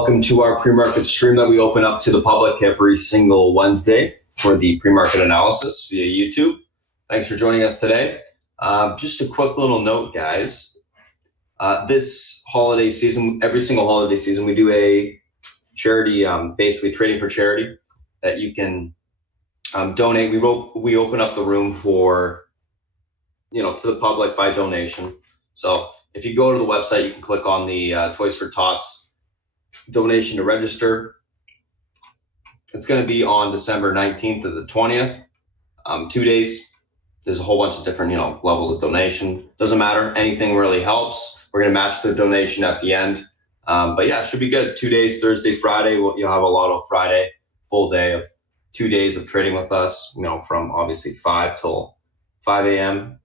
Welcome to our pre-market stream that we open up to the public every single Wednesday for the pre-market analysis via YouTube. Thanks for joining us today. Just a quick little note, guys. This holiday season, every single holiday season, we do a charity, basically trading for charity that you can donate. We open up the room for, to the public by donation. So if you go to the website, you can click on the Toys for Tots donation to register. It's going to be on December 19th to the 20th, 2 days. There's a whole bunch of different, levels of donation. Doesn't matter. Anything really helps. We're going to match the donation at the end. But yeah, it should be good. 2 days, Thursday, Friday. You'll have a Lotto Friday, full day of 2 days of trading with us, from obviously 5 till 5 a.m.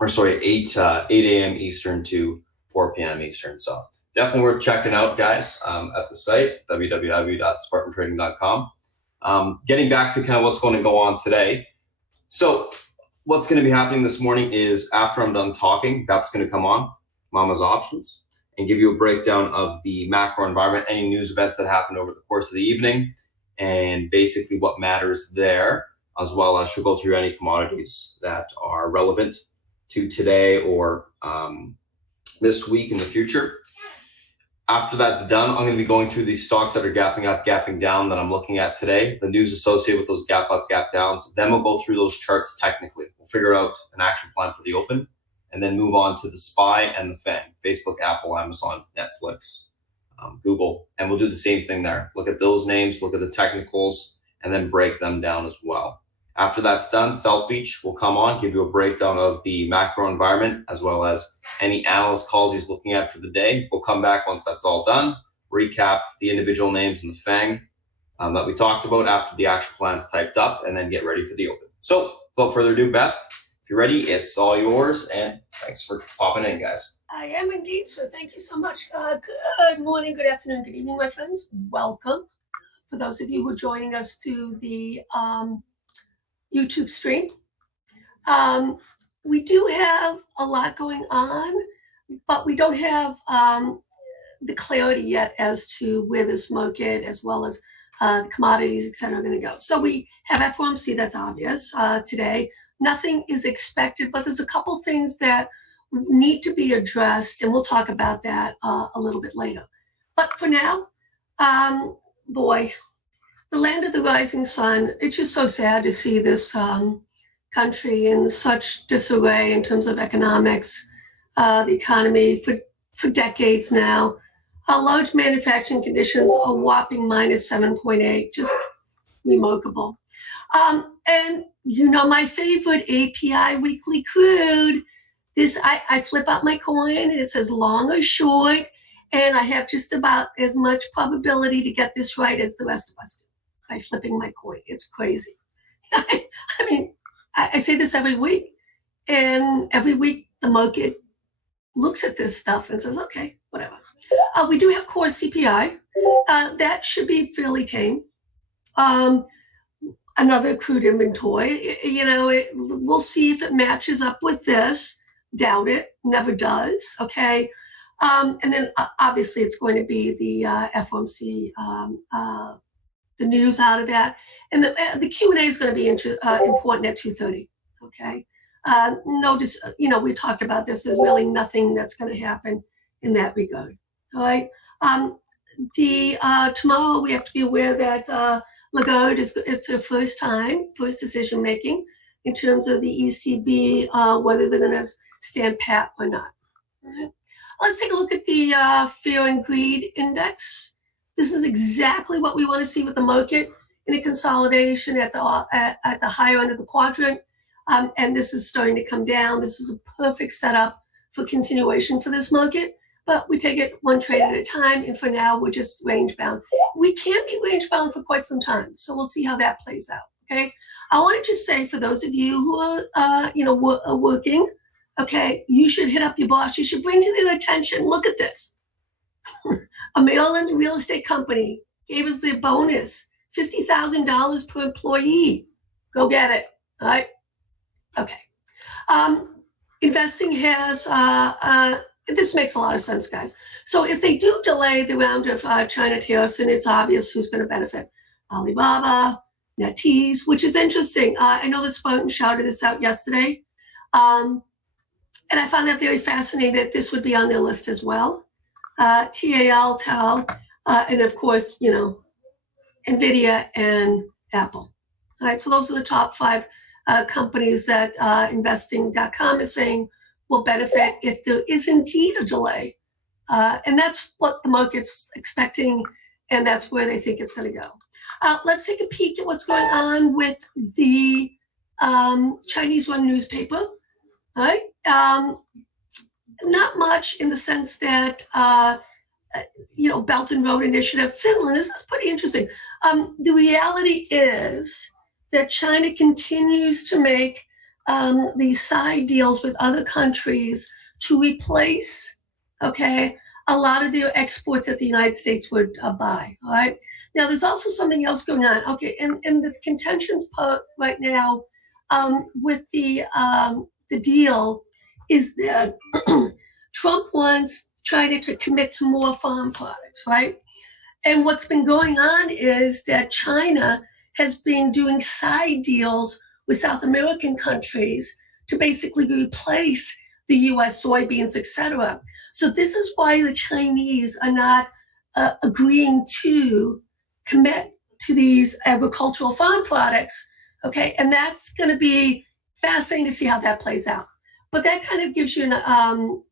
or sorry, 8 a.m. Eastern to 4 p.m. Eastern. So definitely worth checking out, guys, at the site, www.spartantrading.com. Getting back to kind of what's going to go on today. So what's going to be happening this morning is after I'm done talking, Beth's going to come on, Mama's Options, and give you a breakdown of the macro environment, any news events that happened over the course of the evening, and basically what matters there, as well as she'll go through any commodities that are relevant to today or this week in the future. After that's done, I'm going to be going through these stocks that are gapping up, gapping down that I'm looking at today, the news associated with those gap up, gap downs. Then we'll go through those charts technically. We'll figure out an action plan for the open and then move on to the SPY and the FANG, Facebook, Apple, Amazon, Netflix, Google. And we'll do the same thing there. Look at those names, look at the technicals, and then break them down as well. After that's done, South Beach will come on, give you a breakdown of the macro environment, as well as any analyst calls he's looking at for the day. We'll come back once that's all done, recap the individual names in the FANG that we talked about after the action plan's typed up, and then get ready for the open. So without further ado, Beth, if you're ready, it's all yours, and thanks for popping in, guys. I am indeed, sir. Thank you so much. Good morning, good afternoon, good evening, my friends. Welcome. For those of you who are joining us to the YouTube stream. We do have a lot going on, but we don't have the clarity yet as to where this market, as well as the commodities, et cetera, are going to go. So we have FOMC, that's obvious, today. Nothing is expected, but there's a couple things that need to be addressed, and we'll talk about that a little bit later. But for now, boy, the land of the rising sun, it's just so sad to see this country in such disarray in terms of economics, the economy for decades now. Large manufacturing conditions, a whopping minus 7.8, just remarkable. And my favorite API weekly crude, I flip out my coin and it says long or short, and I have just about as much probability to get this right as the rest of us do by flipping my coin. It's crazy. I mean, I say this every week, and every week the market looks at this stuff and says, okay, whatever. We do have core CPI. That should be fairly tame. Another crude inventory. We'll see if it matches up with this. Doubt it. Never does. Okay. And then obviously it's going to be the FOMC, the news out of that. And the Q&A is going to be important at 2:30. Okay. Notice, we talked about this. There's really nothing that's going to happen in that regard. All right. Tomorrow we have to be aware that Lagarde is to the first decision making in terms of the ECB, whether they're going to stand pat or not. All right. Let's take a look at the fear and greed index. This is exactly what we want to see with the market in a consolidation at the higher end of the quadrant. And this is starting to come down. This is a perfect setup for continuation for this market. But we take it one trade at a time. And for now, we're just range bound. We can't be range bound for quite some time. So we'll see how that plays out. Okay. I want to just say for those of you who are, working, okay, you should hit up your boss. You should bring to their attention. Look at this. A Maryland real estate company gave us their bonus, $50,000 per employee. Go get it. All right. Okay. Investing has this makes a lot of sense, guys. So if they do delay the round of China tariffs, and it's obvious who's going to benefit: Alibaba, NetEase, which is interesting. I know that Spartan shouted this out yesterday, and I found that very fascinating that this would be on their list as well. TAL, TAL, and of course, NVIDIA and Apple. All right, so those are the top 5 companies that investing.com is saying will benefit if there is indeed a delay. And that's what the market's expecting, and that's where they think it's going to go. Let's take a peek at what's going on with the Chinese-run newspaper. All right, not much in the sense that Belt and Road Initiative, Finland. This is pretty interesting. The reality is that China continues to make these side deals with other countries to replace, a lot of their exports that the United States would buy. All right. Now, there's also something else going on. Okay, and the contentions part right now with the deal is that Trump wants China to commit to more farm products, right? And what's been going on is that China has been doing side deals with South American countries to basically replace the U.S. soybeans, etc. So this is why the Chinese are not agreeing to commit to these agricultural farm products, okay? And that's going to be fascinating to see how that plays out. But that kind of gives you an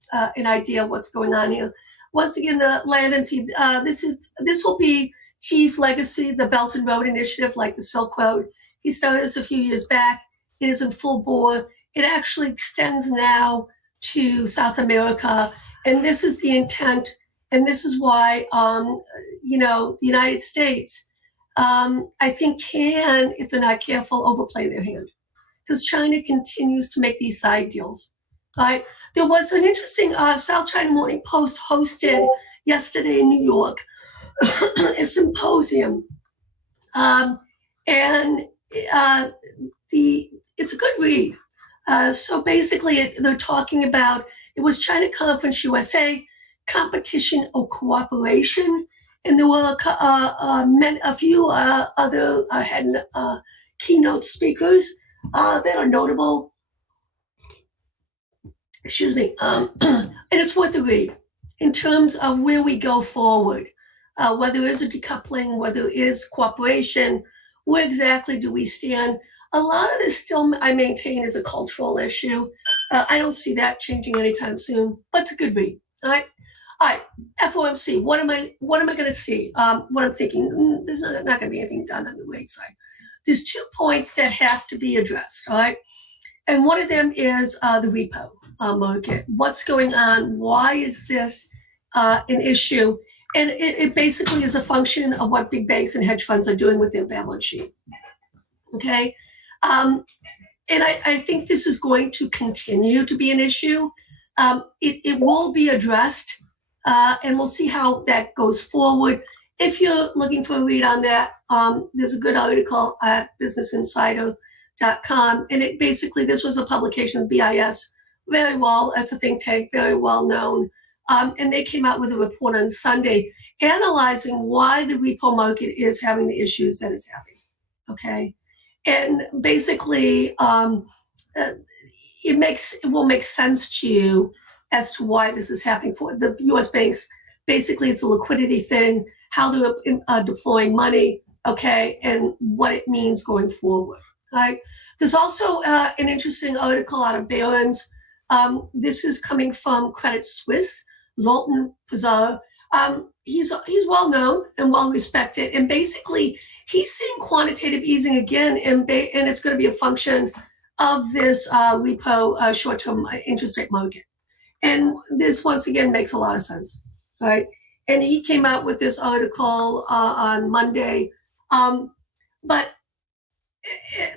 idea of what's going on here. Once again, the land and sea. This will be Xi's legacy, the Belt and Road Initiative, like the Silk Road. He started this a few years back. It is in full bore. It actually extends now to South America, and this is the intent. And this is why, the United States, I think, can, if they're not careful, overplay their hand, because China continues to make these side deals. Right? There was an interesting South China Morning Post hosted yesterday in New York a symposium, and it's a good read. So basically, they're talking about, it was China Conference USA, competition or cooperation, and there were a few other keynote speakers that are notable. Excuse me, and it's worth a read in terms of where we go forward, whether there is a decoupling, whether there is cooperation, where exactly do we stand? A lot of this still, I maintain, is a cultural issue. I don't see that changing anytime soon, but it's a good read. All right, FOMC. What am I going to see? What I'm thinking, there's not going to be anything done on the rate side. There's 2 points that have to be addressed. All right, and one of them is the repo market. What's going on? Why is this an issue? And it basically is a function of what big banks and hedge funds are doing with their balance sheet. Okay, and I think this is going to continue to be an issue. It will be addressed, and we'll see how that goes forward. If you're looking for a read on that, there's a good article at businessinsider.com, and it basically, this was a publication of BIS. Very well, it's a think tank, very well known. And they came out with a report on Sunday analyzing why the repo market is having the issues that it's having, okay? And basically, it will make sense to you as to why this is happening for the U.S. banks. Basically, it's a liquidity thing, how they're deploying money, okay, and what it means going forward, right? There's also an interesting article out of Barron's. This is coming from Credit Suisse, Zoltan Pazar. He's well known and well respected, and basically he's seeing quantitative easing again, and it's going to be a function of this repo short-term interest rate market. And this once again makes a lot of sense, right? And he came out with this article on Monday, but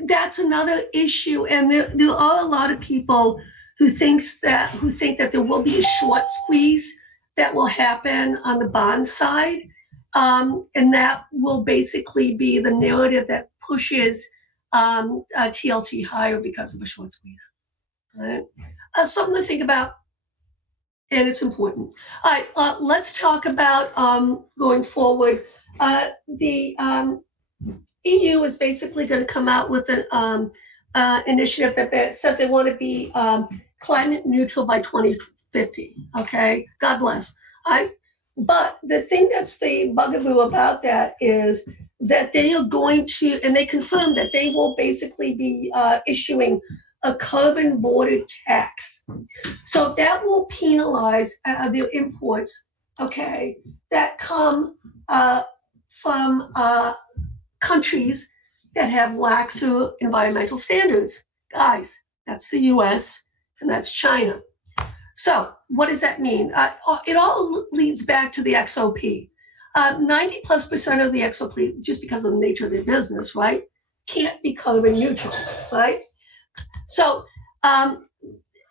that's another issue, and there are a lot of people who think that there will be a short squeeze that will happen on the bond side, and that will basically be the narrative that pushes TLT higher because of a short squeeze. Right? Something to think about. and it's important. All right, let's talk about going forward. The EU is basically going to come out with an initiative that says they want to be climate neutral by 2050. Okay, God bless. But the thing that's the bugaboo about that is that they are going to, and they confirm that they will basically be issuing a carbon border tax. So that will penalize the imports, okay, that come from countries that have laxer environmental standards. Guys, that's the US and that's China. So what does that mean? It all leads back to the XOP. 90+% of the XOP, just because of the nature of their business, right, can't be carbon neutral, right? So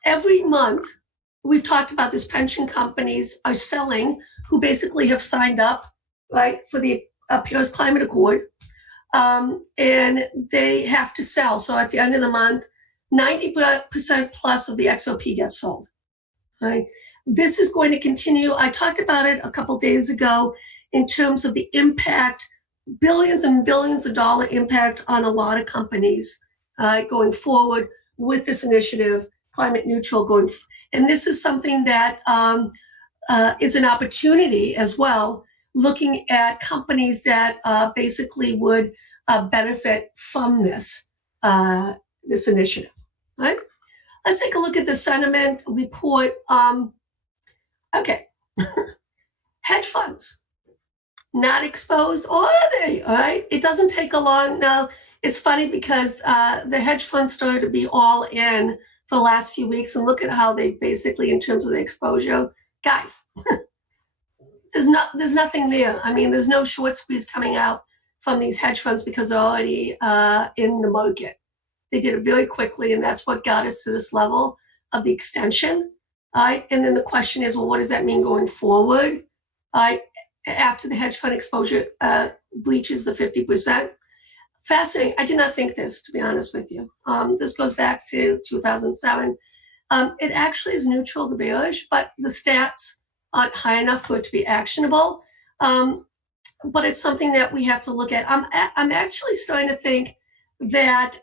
every month, we've talked about this, pension companies are selling, who basically have signed up, right, for the Paris Climate Accord, and they have to sell. So at the end of the month, 90% plus of the XOP gets sold, right? This is going to continue. I talked about it a couple days ago in terms of the impact, billions and billions of dollar impact on a lot of companies going forward with this initiative, climate neutral going. And this is something that is an opportunity as well, looking at companies that basically would benefit from this, this initiative, right? Let's take a look at the sentiment report. Okay, hedge funds, not exposed, or are they? All right, it doesn't take a long. Now, it's funny because the hedge funds started to be all in for the last few weeks, and look at how they basically, in terms of the exposure, guys, there's nothing there. I mean, there's no short squeeze coming out from these hedge funds because they're already in the market. They did it very quickly, and that's what got us to this level of the extension. All right, and then the question is, well, what does that mean going forward? All right, after the hedge fund exposure breaches the 50%. Fascinating. I did not think this, to be honest with you. This goes back to 2007. It actually is neutral to bearish, but the stats aren't high enough for it to be actionable. But it's something that we have to look at. I'm actually starting to think that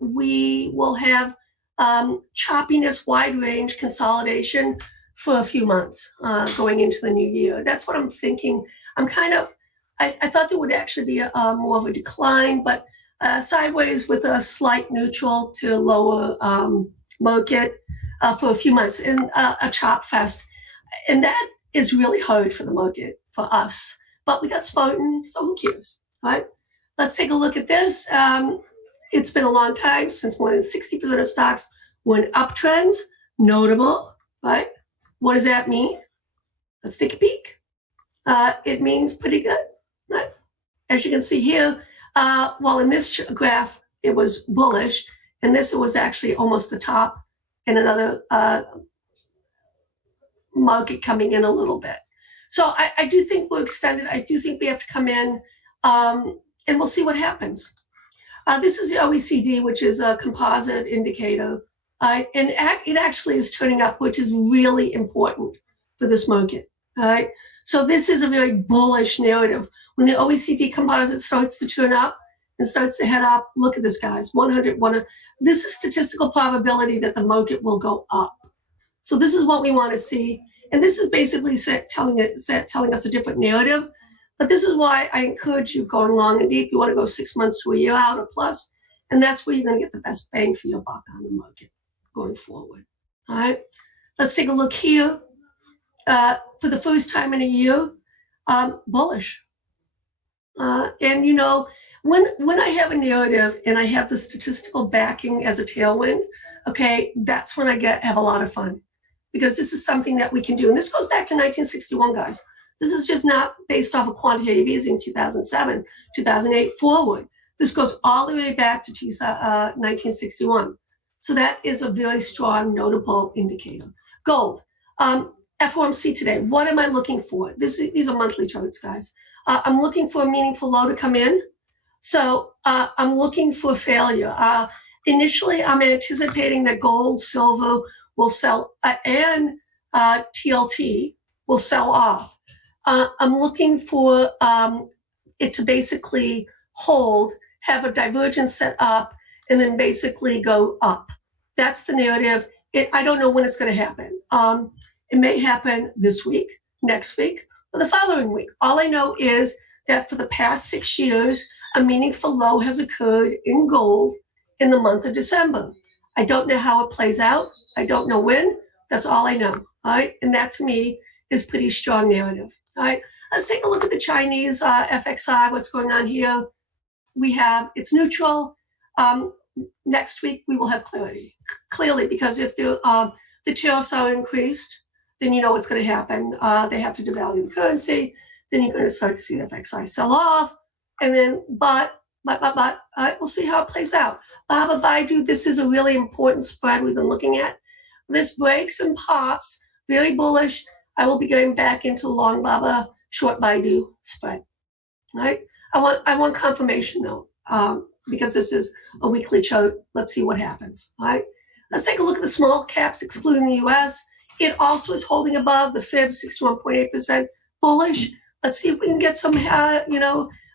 we will have choppiness, wide range consolidation for a few months going into the new year. That's what I'm thinking. I thought there would actually be more of a decline, but sideways with a slight neutral to lower market for a few months in a chop fest. And that is really hard for the market, for us. But we got Spartan, so who cares, right? Let's take a look at this. It's been a long time since more than 60% of stocks were in uptrends. Notable, right? What does that mean? Let's take a peek. It means pretty good, right? As you can see here, well, in this graph, it was bullish, and this was actually almost the top, and another market coming in a little bit. So I do think we're extended. I do think we have to come in, and we'll see what happens. This is the OECD, which is a composite indicator, and it actually is turning up, which is really important for this market. All right. So this is a very bullish narrative. When the OECD composite starts to turn up and starts to head up, look at this, guys. 100. This is statistical probability that the market will go up. So this is what we want to see. And this is basically telling us a different narrative. But this is why I encourage you going long and deep. You want to go 6 months to a year out or plus. And that's where you're going to get the best bang for your buck on the market going forward. All right. Let's take a look here. For the first time in a year, bullish. And you know, when I have a narrative and I have the statistical backing as a tailwind, okay, that's when I have a lot of fun, because this is something that we can do. And this goes back to 1961, guys. This is just not based off of quantitative easing 2007, 2008 forward. This goes all the way back to 1961. So that is a very strong, notable indicator. Gold. FOMC today, what am I looking for? These are monthly charts, guys. I'm looking for a meaningful low to come in. So I'm looking for failure. Initially, I'm anticipating that gold, silver will sell, and TLT will sell off. I'm looking for it to basically hold, have a divergence set up, and then basically go up. That's the narrative. I don't know when it's going to happen. It may happen this week, next week, or the following week. All I know is that for the past 6 years, a meaningful low has occurred in gold in the month of December. I don't know how it plays out. I don't know when. That's all I know. All right. And that to me is pretty strong narrative. All right. Let's take a look at the Chinese FXI. What's going on here? It's neutral. Next week we will have clarity. Clearly, because if the tariffs are increased, then you know what's going to happen. They have to devalue the currency. Then you're going to start to see the FXI sell off. And then, but, we'll see how it plays out. Baba Baidu, this is a really important spread we've been looking at. This breaks and pops, very bullish. I will be going back into long Baba, short Baidu spread. Right? I want confirmation though, because this is a weekly chart. Let's see what happens. All right. Let's take a look at the small caps, excluding the U.S. It also is holding above the Fib, 61.8% bullish. Let's see if we can get some,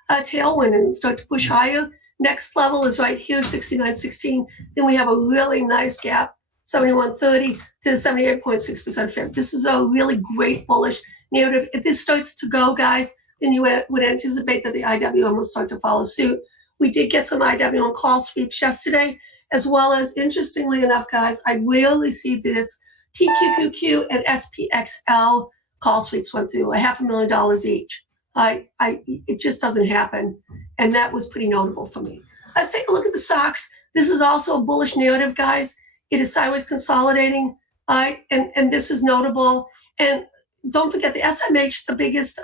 tailwind and start to push higher. Next level is right here, 69.16. Then we have a really nice gap, 71.30 to the 78.6% Fib. This is a really great bullish narrative. If this starts to go, guys, then you would anticipate that the IWM will start to follow suit. We did get some IWM call sweeps yesterday, as well as, interestingly enough, guys, I rarely see this TQQQ and SPXL call sweeps went through $500,000 each. It just doesn't happen, and that was pretty notable for me. Let's take a look at the stocks. This is also a bullish narrative, guys. It is sideways consolidating, and this is notable. And don't forget the SMH, the biggest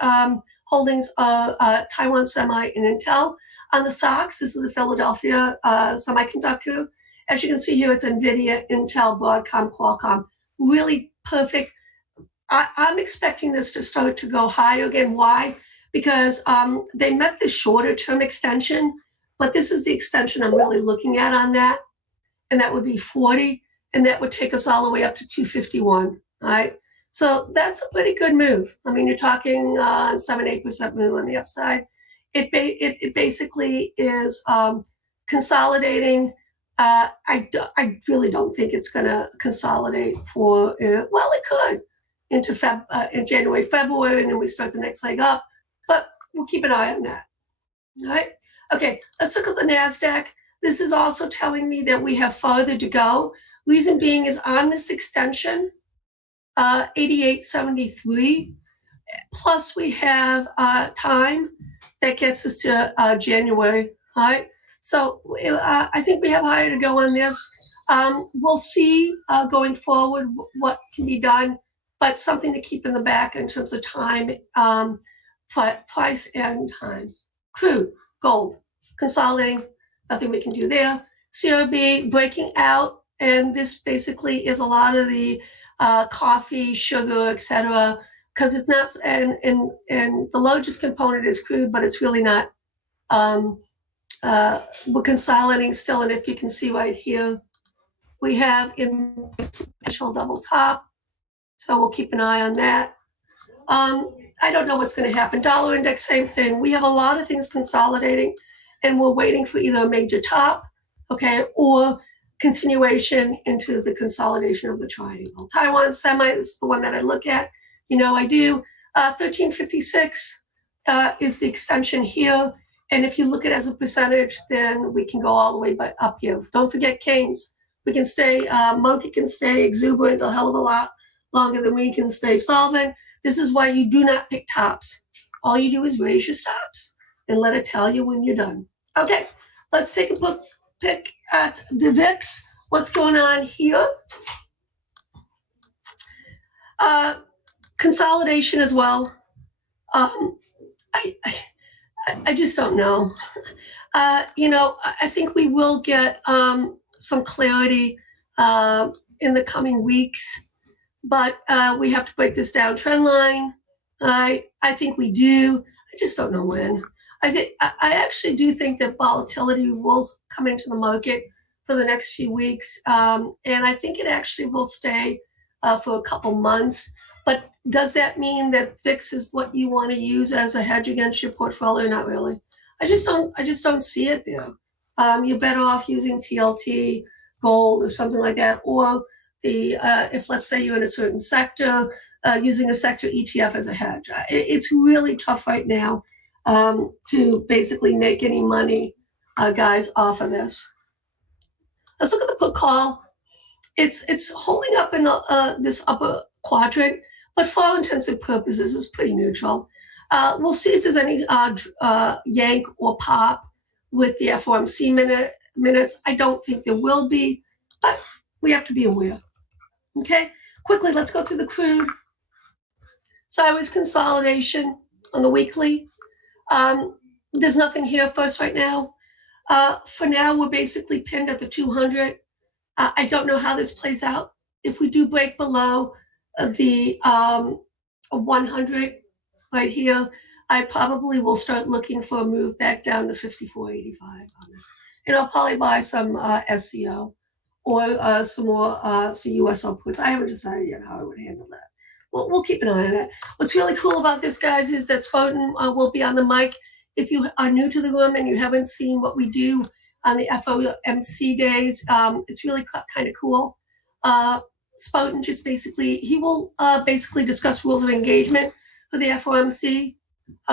holdings are Taiwan Semi and Intel. On the stocks, this is the Philadelphia Semiconductor. As you can see here, it's NVIDIA, Intel, Broadcom, Qualcomm. Really perfect. I'm expecting this to start to go higher again. Why? Because they met the shorter term extension, but this is the extension I'm really looking at on that. And that would be 40, and that would take us all the way up to 251, all right? So that's a pretty good move. I mean, you're talking 7-8% move on the upside. It basically is consolidating. I really don't think it's going to consolidate for, well, it could into in January, February, and then we start the next leg up. But we'll keep an eye on that. All right. Okay. Let's look at the NASDAQ. This is also telling me that we have farther to go. Reason being is on this extension, 88.73. Plus we have time that gets us to January. All right. So I think we have higher to go on this. We'll see going forward what can be done, but something to keep in the back in terms of time, price and time. Crude, gold, consolidating, nothing we can do there. CRB breaking out, and this basically is a lot of the coffee, sugar, etc. Because it's not, and the largest component is crude, but it's really not. We're consolidating still, and if you can see right here, we have in special double top, so we'll keep an eye on that. I don't know what's going to happen. Dollar index, same thing. We have a lot of things consolidating, and we're waiting for either a major top, okay, or continuation into the consolidation of the triangle. Taiwan Semi, this is the one that I look at. You know, I do. 1356 is the extension here. And if you look at it as a percentage, then we can go all the way up here. Don't forget Keynes. We can stay, Moki can stay exuberant a hell of a lot longer than we can stay solvent. This is why you do not pick tops. All you do is raise your stops and let it tell you when you're done. Okay, let's take a pick at the VIX. What's going on here? Consolidation as well. I just don't know. I think we will get some clarity in the coming weeks, but we have to break this down trend line. I think we do. I just don't know when. I actually do think that volatility will come into the market for the next few weeks, and I think it actually will stay for a couple months. But does that mean that VIX is what you want to use as a hedge against your portfolio? Not really. I just don't see it there. You're better off using TLT, gold, or something like that, or if let's say you're in a certain sector, using a sector ETF as a hedge. It's really tough right now to basically make any money, guys, off of this. Let's look at the put call. It's holding up in this upper quadrant, but for all intents and purposes, it's pretty neutral. We'll see if there's any yank or pop with the FOMC minutes. I don't think there will be, but we have to be aware. Okay, quickly, let's go through the crude. Sideways consolidation on the weekly. There's nothing here for us right now. For now, we're basically pinned at the 200. I don't know how this plays out. If we do break below the 100 right here, I probably will start looking for a move back down to 54.85 on it. And I'll probably buy some SCO or some more some USO puts. I haven't decided yet how I would handle that. We'll keep an eye on that. What's really cool about this, guys, is that Spartan will be on the mic. If you are new to the room and you haven't seen what we do on the FOMC days, it's really kind of cool. Spartan just he will basically discuss rules of engagement for the FOMC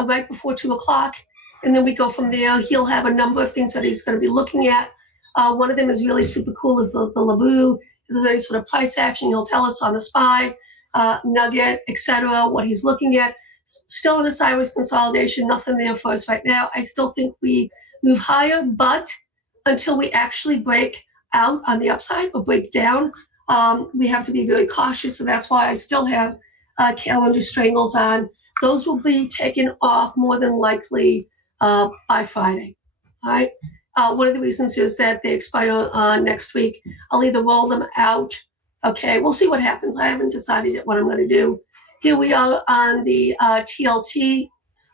right before 2 o'clock. And then we go from there. He'll have a number of things that he's going to be looking at. One of them is really super cool, is the Labu. If there's any sort of price action, he'll tell us on the SPY, Nugget, etc., what he's looking at. Still in a sideways consolidation, nothing there for us right now. I still think we move higher, but until we actually break out on the upside or break down, we have to be very cautious. So that's why I still have calendar strangles on. Those will be taken off more than likely by Friday. All right. One of the reasons is that they expire next week. I'll either roll them out. Okay, we'll see what happens. I haven't decided yet what I'm going to do. Here we are on the TLT,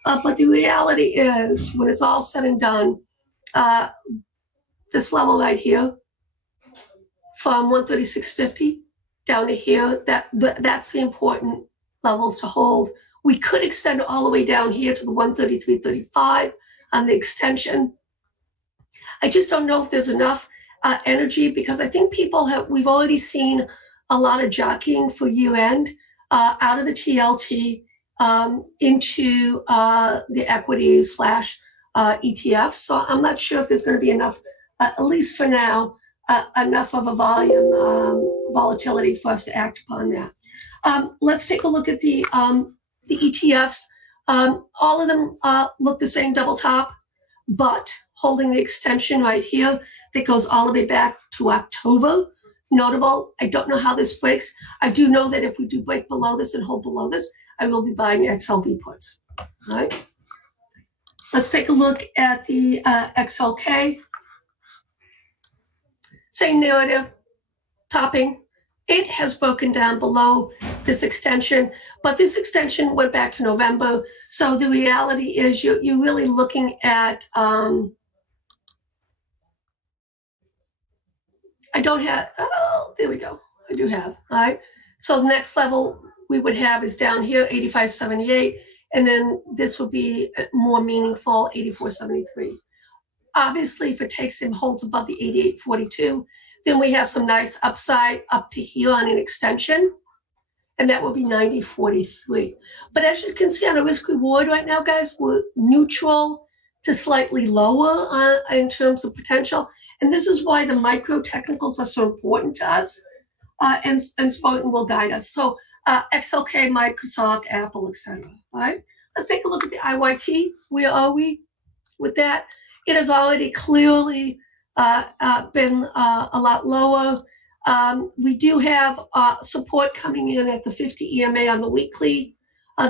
but the reality is, when it's all said and done, this level right here, from 136.50 down to here, that's the important levels to hold. We could extend all the way down here to the 133.35 on the extension. I just don't know if there's enough energy, because I think we've already seen a lot of jockeying for year end out of the TLT into the equities / ETF. So I'm not sure if there's going to be enough, at least for now, enough of a volatility for us to act upon that. Let's take a look at the ETFs. All of them look the same, double top, but holding the extension right here that goes all the way back to October. Notable, I don't know how this breaks. I do know that if we do break below this and hold below this, I will be buying XLV puts. All right. Let's take a look at the XLK. Same narrative, topping. It has broken down below this extension, but this extension went back to November. So the reality is you're really looking at, I don't have, oh, there we go. I do have, all right. So the next level we would have is down here, 85.78, and then this would be more meaningful, 84.73. Obviously, if it takes and holds above the 88.42, then we have some nice upside up to here on an extension, and that will be 90.43. But as you can see on a risk reward right now, guys, we're neutral to slightly lower in terms of potential. And this is why the micro technicals are so important to us, and Spartan will guide us. So XLK, Microsoft, Apple, etc. All right, let's take a look at the IYT. Where are we with that? It has already clearly been a lot lower. We do have support coming in at the 50 EMA on the weekly.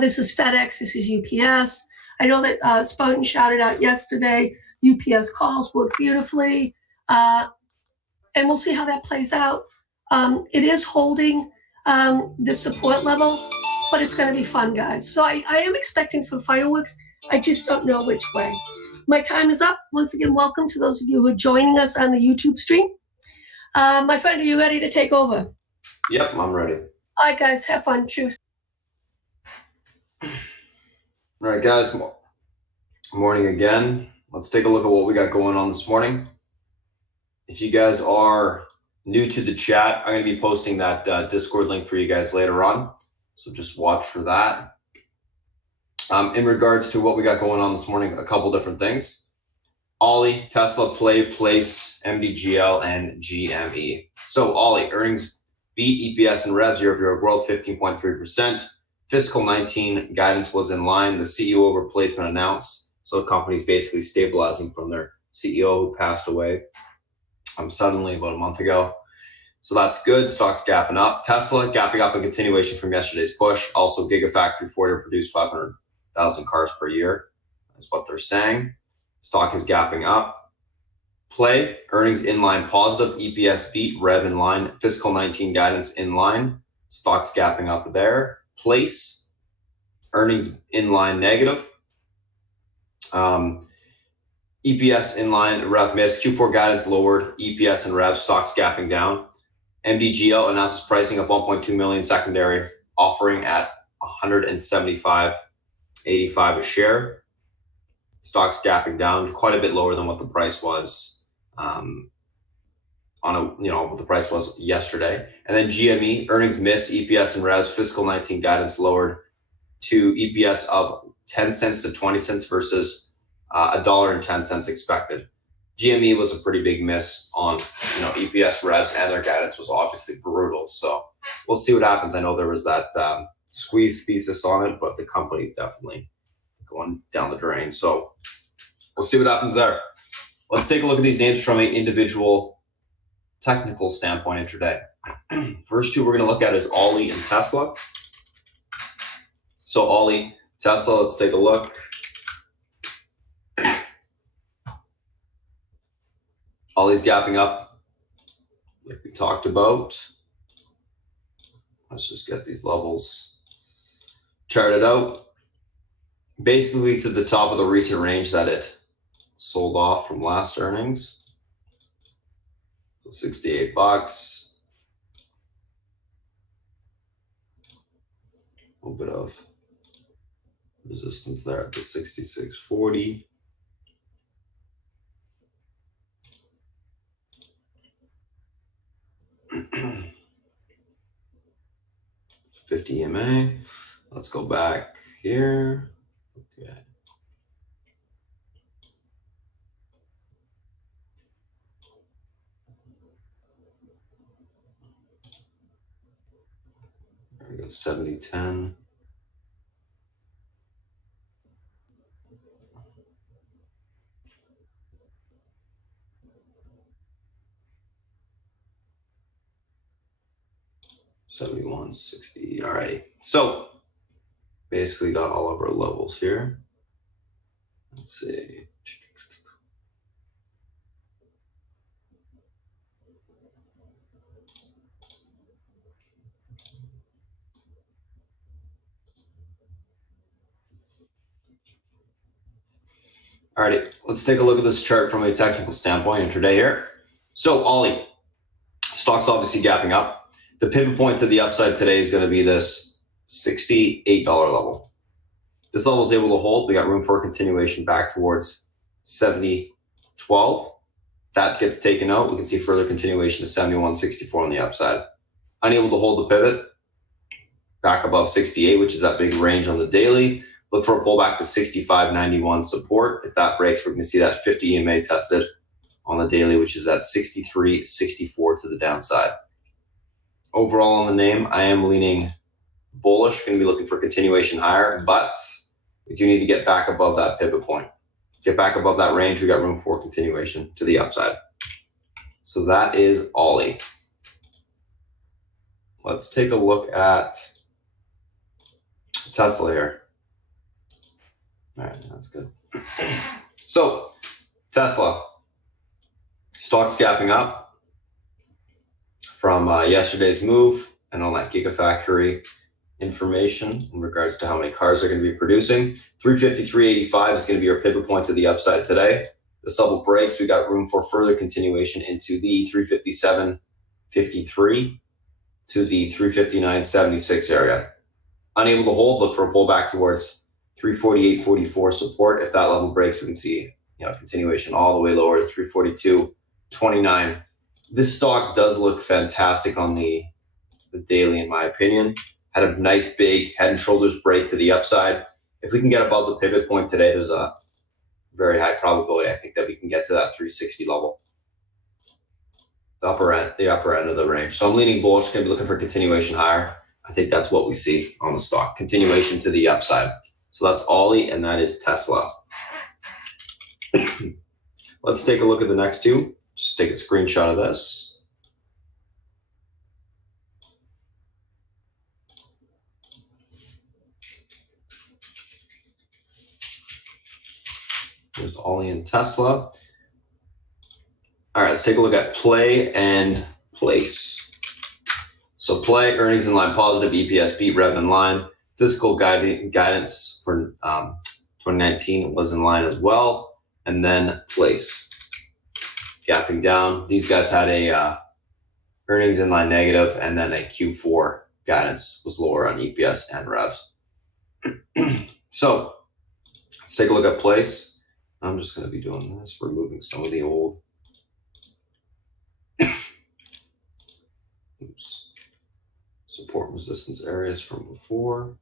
This is FedEx, this is UPS. I know that Spartan shouted out yesterday, UPS calls work beautifully. And we'll see how that plays out. It is holding the support level, but it's going to be fun, guys. So I am expecting some fireworks. I just don't know which way. My time is up. Once again, welcome to those of you who are joining us on the YouTube stream. My friend, are you ready to take over? Yep, I'm ready. All right, guys, have fun. Cheers. All right, guys, morning again. Let's take a look at what we got going on this morning. If you guys are new to the chat, I'm going to be posting that Discord link for you guys later on. So just watch for that. In regards to what we got going on this morning, a couple different things. Ollie, Tesla, Play, Place, MDGL, and GME. So Ollie, earnings beat, EPS and revs year-over-year growth 15.3%. Fiscal 19 guidance was in line. The CEO replacement announced. So the company's basically stabilizing from their CEO who passed away suddenly about a month ago. So that's good. Stock's gapping up. Tesla gapping up in continuation from yesterday's push. Also, Gigafactory Ford to produce 500,000 cars per year. That's what they're saying. Stock is gapping up. Play, earnings in line positive. EPS beat, rev in line. Fiscal 19 guidance in line. Stock's gapping up there. Place, earnings in line negative. EPS in line, rev miss. Q4 guidance lowered. EPS and rev, stocks gapping down. MDGL announces pricing of 1.2 million secondary offering at $175.85 a share. Stocks gapping down quite a bit lower than what the price was what the price was yesterday. And then GME, earnings miss, EPS and revs, fiscal 19 guidance lowered to EPS of 10 cents to 20 cents versus $1.10 expected. GME was a pretty big miss on EPS revs, and their guidance was obviously brutal. So we'll see what happens. I know there was that squeeze thesis on it, but the company's definitely going down the drain. So we'll see what happens there. Let's take a look at these names from an individual technical standpoint intraday. First two we're going to look at is Ollie and Tesla. So Ollie, Tesla, let's take a look. Ollie's gapping up like we talked about. Let's just get these levels charted out. Basically to the top of the recent range that it sold off from last earnings. So $68. A little bit of resistance there at the 66.40. $50 EMA. Let's go back here. Okay. There we go, 70.10. $71.60. All right. So basically got all of our levels here. Let's see. Alrighty, let's take a look at this chart from a technical standpoint intraday here. So Ollie, stock's obviously gapping up. The pivot point to the upside today is going to be this $68 level. This level is able to hold. We got room for a continuation back towards 70.12. That gets taken out. We can see further continuation to 71.64 on the upside. Unable to hold the pivot back above 68, which is that big range on the daily. Look for a pullback to 65.91 support. If that breaks, we're going to see that 50 EMA tested on the daily, which is at 63.64 to the downside. Overall on the name, I am leaning bullish. Going to be looking for continuation higher, but we do need to get back above that pivot point. Get back above that range. We got room for continuation to the upside. So that is Ollie. Let's take a look at Tesla here. All right, that's good. So Tesla, stock's gapping up from yesterday's move and on that Gigafactory information in regards to how many cars they're going to be producing. 353.85 is going to be our pivot point to the upside today. This level breaks. We got room for further continuation into the 357.53. to the 359.76 area. Unable to hold, look for a pullback towards 348.44 support. If that level breaks, we can see continuation all the way lower to 342.29. This stock does look fantastic on the daily, in my opinion. Had a nice big head and shoulders break to the upside. If we can get above the pivot point today, there's a very high probability, I think, that we can get to that 360 level. The upper end of the range. So I'm leaning bullish, going to be looking for continuation higher. I think that's what we see on the stock. Continuation to the upside. So that's Ollie, and that is Tesla. Let's take a look at the next two. Just take a screenshot of this. There's Ollie and Tesla. All right, let's take a look at Play and Place. So Play, earnings in line positive, EPS beat, rev in line. Fiscal guidance for 2019 was in line as well. And then Place, gapping down. These guys had a earnings in line negative, and then a Q4 guidance was lower on EPS and revs. So let's take a look at Place. I'm just going to be doing this, removing some of the old. Oops. Support resistance areas from before.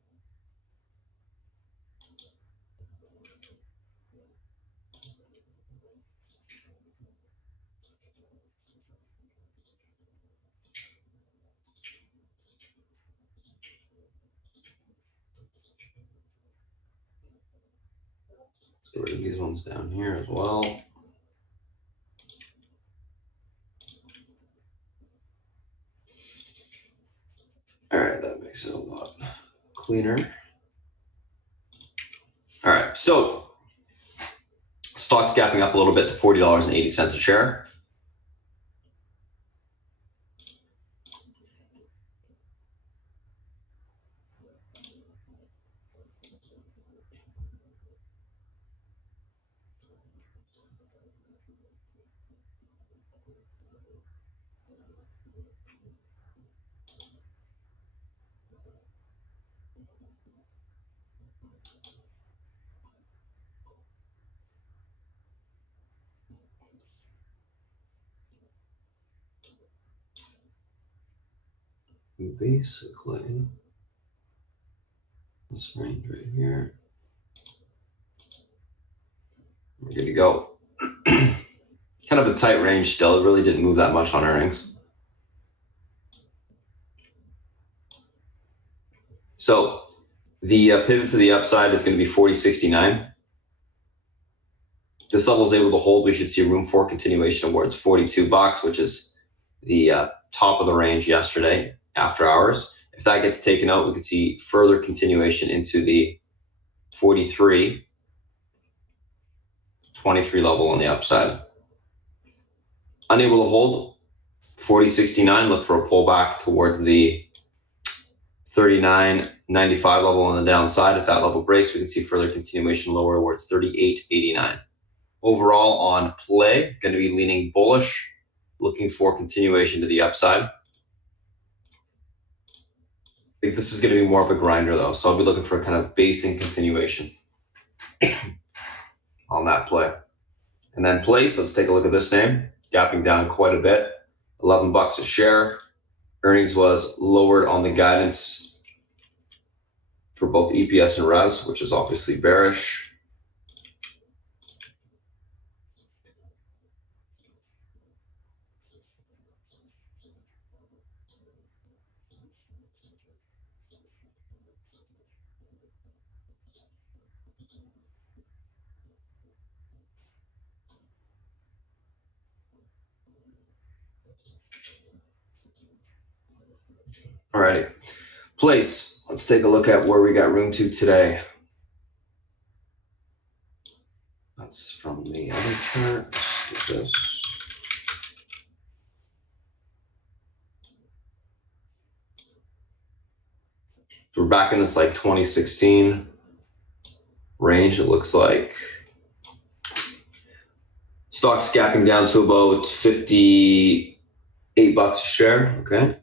Let's get rid of these ones down here as well. All right, that makes it a lot cleaner. All right, so stock's gapping up a little bit to $40.80 a share. Basically, this range right here, we're good to go. Kind of a tight range still. It really didn't move that much on earnings. So the pivot to the upside is going to be 40.69. This level is able to hold. We should see room for continuation towards $42, which is the top of the range yesterday after hours. If that gets taken out, we could see further continuation into the 43.23 level on the upside. Unable to hold 40.69, look for a pullback towards the 39.95 level on the downside. If that level breaks, we can see further continuation lower towards 38.89. Overall on Play, going to be leaning bullish, looking for continuation to the upside. I think this is going to be more of a grinder though, so I'll be looking for a kind of basing continuation on that play. And then Place, let's take a look at this name, gapping down quite a bit, $11 a share. Earnings was lowered on the guidance for both EPS and revs, which is obviously bearish. Alrighty, Place, let's take a look at where we got room to today. That's from the other chart. Let's get this. So we're back in this like 2016 range, it looks like. Stock's gapping down to about $58 a share, okay?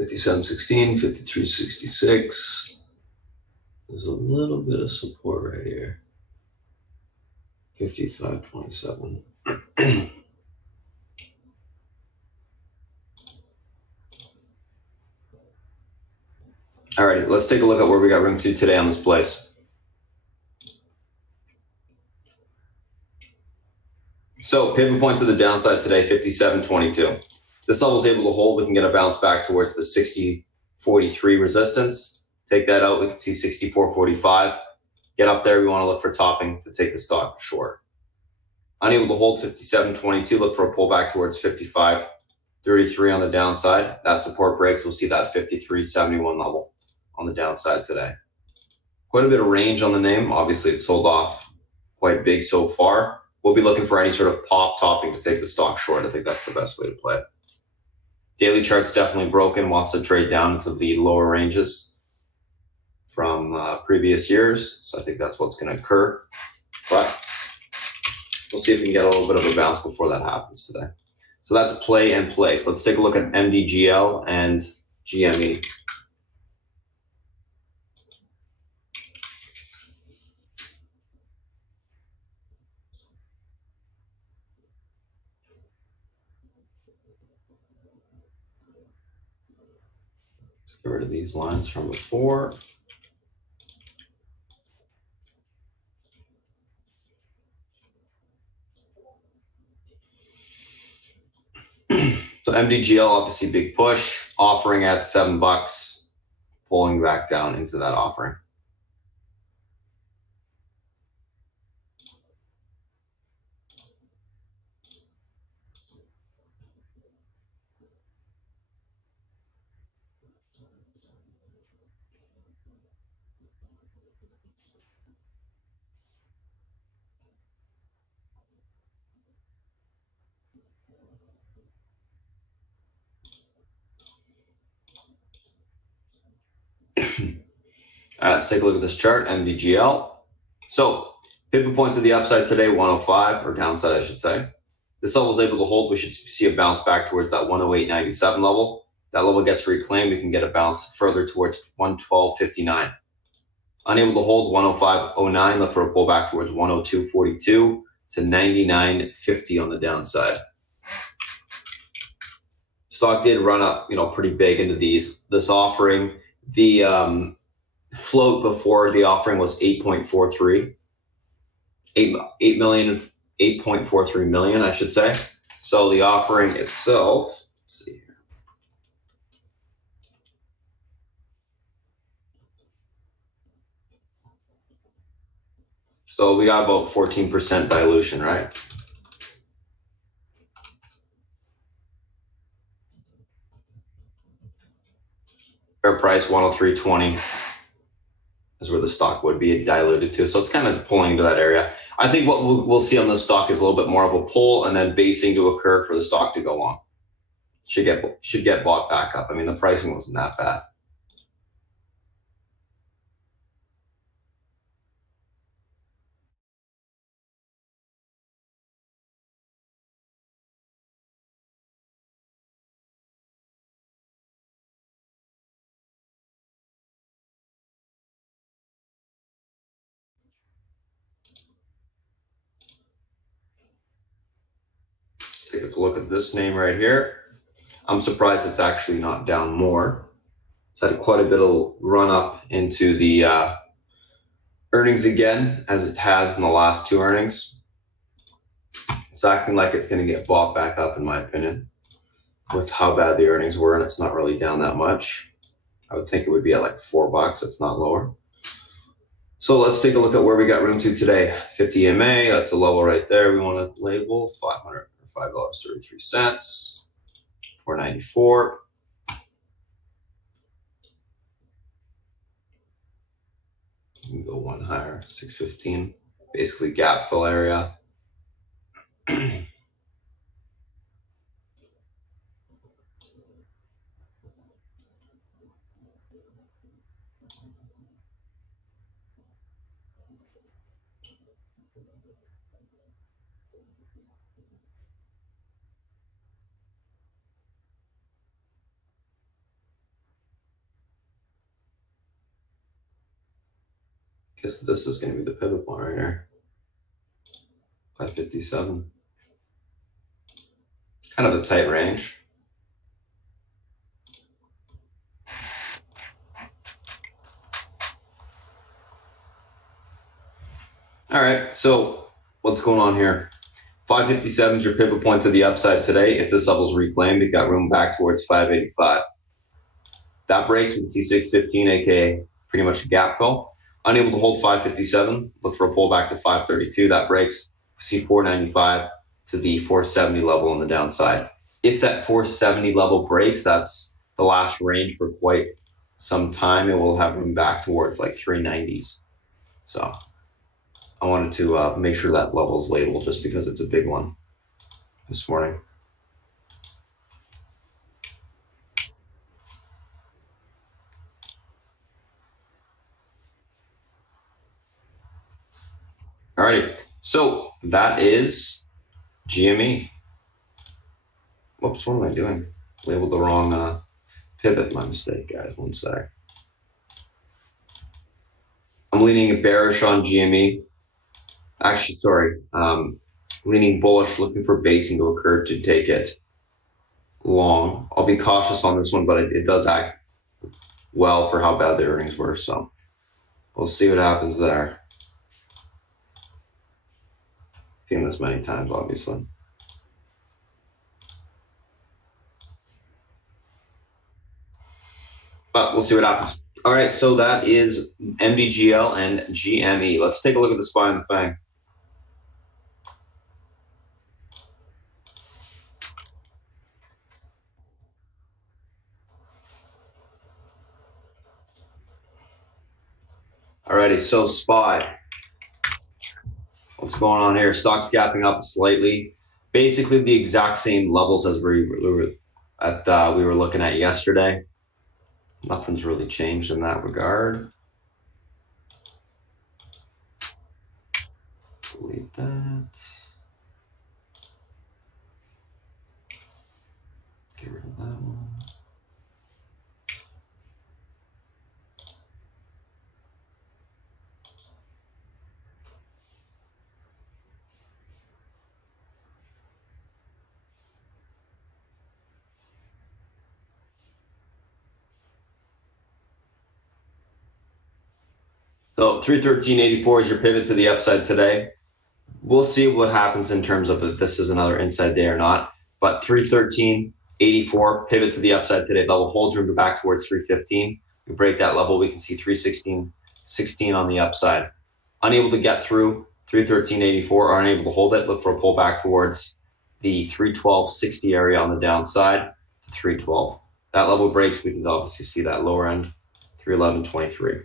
57.16, 53.66. There's a little bit of support right here. 55.27. Alrighty, let's take a look at where we got room to today on this place. So pivot point to the downside today, 57.22. This level is able to hold. We can get a bounce back towards the 60.43 resistance. Take that out, we can see 64.45. Get up there, we want to look for topping to take the stock short. Unable to hold 57.22, look for a pullback towards 55.33 on the downside. That support breaks, we'll see that 53.71 level on the downside today. Quite a bit of range on the name. Obviously, it's sold off quite big so far. We'll be looking for any sort of pop topping to take the stock short. I think that's the best way to play it. Daily chart's definitely broken, wants to trade down into the lower ranges from previous years. So I think that's what's going to occur. But we'll see if we can get a little bit of a bounce before that happens today. So that's play and place. Let's take a look at MDGL and GME. Get rid of these lines from before. So MDGL, obviously big push, offering at $7, pulling back down into that offering. All right, let's take a look at this chart, MDGL. So pivot point to the upside today, 105, or downside, I should say. This level is able to hold. We should see a bounce back towards that 108.97 level. That level gets reclaimed. We can get a bounce further towards 112.59. Unable to hold 105.09. Look for a pullback towards 102.42 to 99.50 on the downside. Stock did run up, pretty big into this offering. The float before the offering was 8.43 million, I should say. So the offering itself, let's see here. So we got about 14% dilution, right? Fair price 103.20 is where the stock would be diluted to. So it's kind of pulling into that area. I think what we'll see on this stock is a little bit more of a pull and then basing to occur for the stock to go long. Should get bought back up. I mean, the pricing wasn't that bad. Take a look at this name right here. I'm surprised it's actually not down more. It's had quite a bit of run up into the earnings again, as it has in the last two earnings. It's acting like it's going to get bought back up, in my opinion, with how bad the earnings were, and it's not really down that much. I would think it would be at like $4, if not lower. So let's take a look at where we got room to today. 50 EMA, that's a level right there. We want to label $505.33. 494. You can go one higher, 615. Basically gap fill area. Guess this is going to be the pivot point right here. 557. Kind of a tight range. All right, so what's going on here? 557 is your pivot point to the upside today. If this level's reclaimed, it got room back towards 585. That breaks, we can see 615, aka pretty much a gap fill. Unable to hold 557, look for a pullback to 532. That breaks, we see 495 to the 470 level on the downside. If that 470 level breaks, that's the last range for quite some time. It will have room back towards like 390s. So I wanted to make sure that level is labeled just because it's a big one this morning. Alrighty, so that is GME. Whoops, what am I doing? Labeled the wrong pivot, my mistake, guys, one sec. I'm leaning bearish on GME. Actually, sorry, leaning bullish, looking for basing to occur to take it long. I'll be cautious on this one, but it does act well for how bad the earnings were, so we'll see what happens there. Seen this many times, obviously. But we'll see what happens. All right, so that is MDGL and GME. Let's take a look at the SPY and the FANG. Alrighty, so SPY. What's going on here? Stock's gapping up slightly. Basically the exact same levels as we were looking at yesterday. Nothing's really changed in that regard. Delete that. Get rid of that one. So 313.84 is your pivot to the upside today. We'll see what happens in terms of if this is another inside day or not. But 313.84 pivot to the upside today. Level holds room back towards 315. We break that level, we can see 316.16 on the upside. Unable to get through 313.84 or unable to hold it, look for a pullback towards the 312.60 area on the downside to 312. That level breaks, we can obviously see that lower end, 311.23.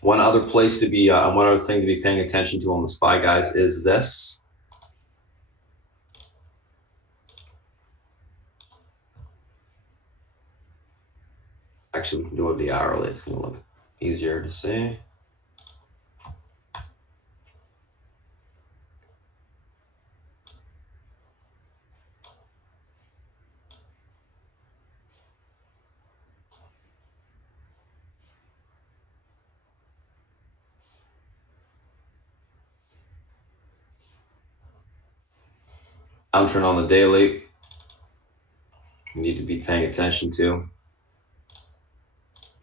One other place to be, one other thing to be paying attention to on the SPY, guys, is this. Actually, we can do it with the hourly. It's going to look easier to see. Downtrend on the daily. You need to be paying attention to.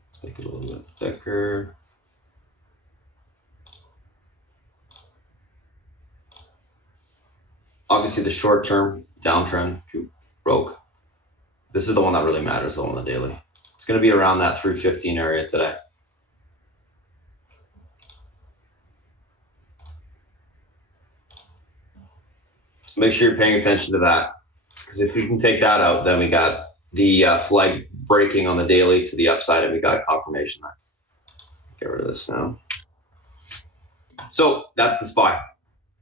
Let's make it a little bit thicker. Obviously, the short-term downtrend broke. This is the one that really matters, though, on the daily. It's going to be around that 315 area today. So make sure you're paying attention to that, because if we can take that out, then we got the flag breaking on the daily to the upside, and we got confirmation there. Get rid of this now. So that's the SPY.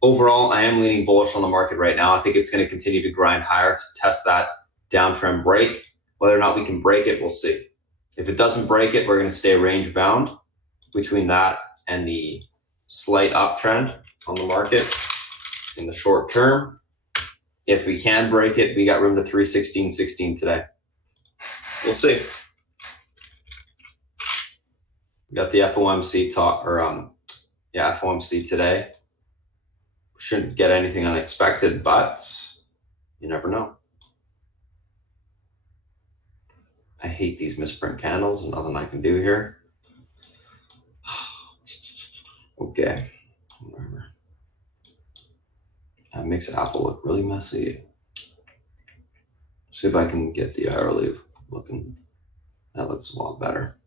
Overall, I am leaning bullish on the market right now. I think it's going to continue to grind higher to test that downtrend break. Whether or not we can break it, we'll see. If it doesn't break it, we're going to stay range bound between that and the slight uptrend on the market in the short term. If we can break it, we got room to 316.16 today. We'll see. We got the FOMC talk, or FOMC today. Shouldn't get anything unexpected, but you never know. I hate these misprint candles. Nothing I can do here. Okay. Whatever. That makes Apple look really messy. See if I can get the hourly looking. That looks a lot better.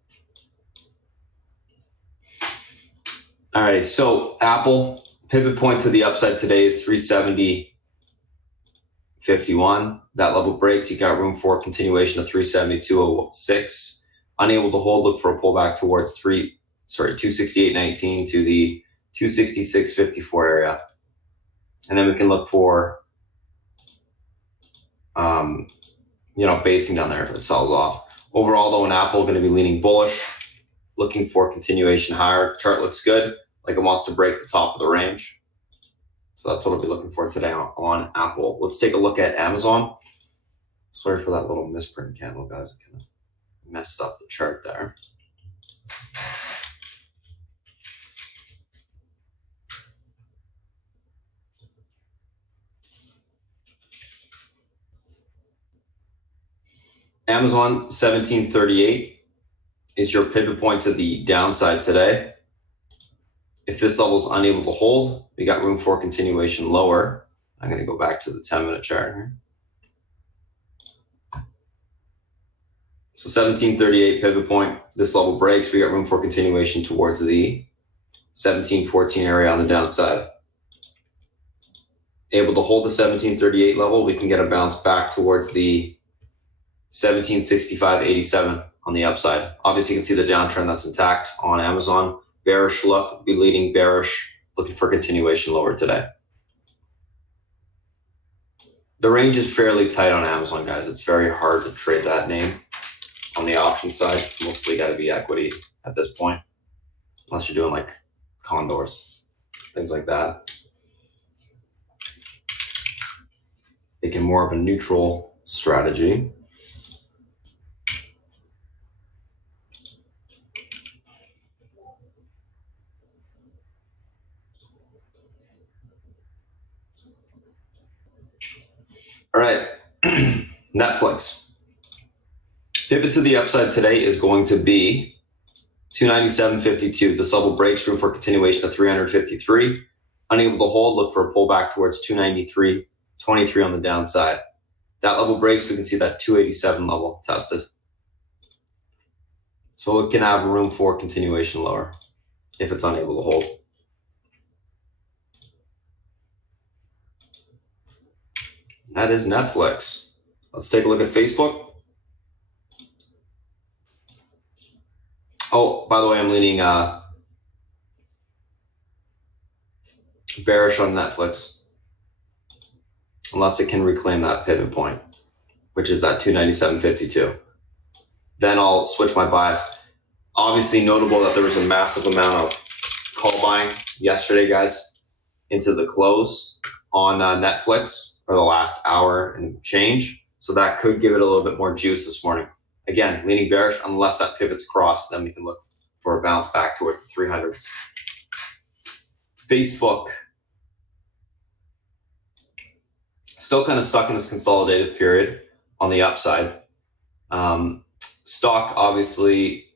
All right, so Apple pivot point to the upside today is 370.51. That level breaks, you got room for continuation of 372.06. Unable to hold, look for a pullback towards 268.19 to the 266.54 area. And then we can look for, basing down there if it sells off. Overall, though, in Apple, going to be leaning bullish, looking for continuation higher. Chart looks good, like it wants to break the top of the range. So that's what I'll be looking for today on Apple. Let's take a look at Amazon. Sorry for that little misprint candle, guys. It kind of messed up the chart there. Amazon 1738 is your pivot point to the downside today. If this level is unable to hold, we got room for continuation lower. I'm going to go back to the 10-minute chart here. So 1738 pivot point, this level breaks, we got room for continuation towards the 1714 area on the downside. Able to hold the 1738 level, we can get a bounce back towards the 1765.87 on the upside. Obviously, you can see the downtrend that's intact on Amazon. Bearish look, be leading bearish, looking for continuation lower today. The range is fairly tight on Amazon, guys. It's very hard to trade that name on the option side. It's mostly got to be equity at this point, unless you're doing like condors, things like that. Taking more of a neutral strategy. All right, Netflix. Pivot to the upside today is going to be 297.52. This level breaks, room for continuation of 353. Unable to hold, look for a pullback towards 293.23 on the downside. That level breaks, we can see that 287 level tested. So it can have room for continuation lower if it's unable to hold. That is Netflix. Let's take a look at Facebook. Oh, by the way, I'm leaning bearish on Netflix, unless it can reclaim that pivot point, which is that 297.52. Then I'll switch my bias. Obviously notable that there was a massive amount of call buying yesterday, guys, into the close on Netflix for the last hour and change. So that could give it a little bit more juice this morning. Again, leaning bearish unless that pivot's crossed, then we can look for a bounce back towards the 300s. Facebook, still kind of stuck in this consolidated period on the upside. Stock obviously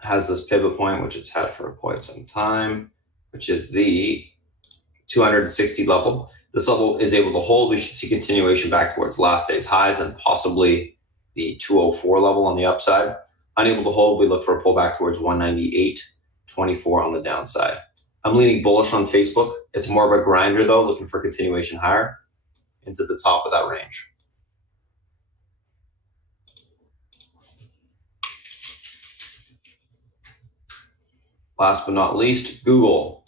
has this pivot point, which it's had for quite some time, which is the 260 level. This level is able to hold. We should see continuation back towards last day's highs and possibly the 204 level on the upside. Unable to hold, we look for a pullback towards 198.24 on the downside. I'm leaning bullish on Facebook. It's more of a grinder though, looking for continuation higher. into the top of that range. Last but not least, Google.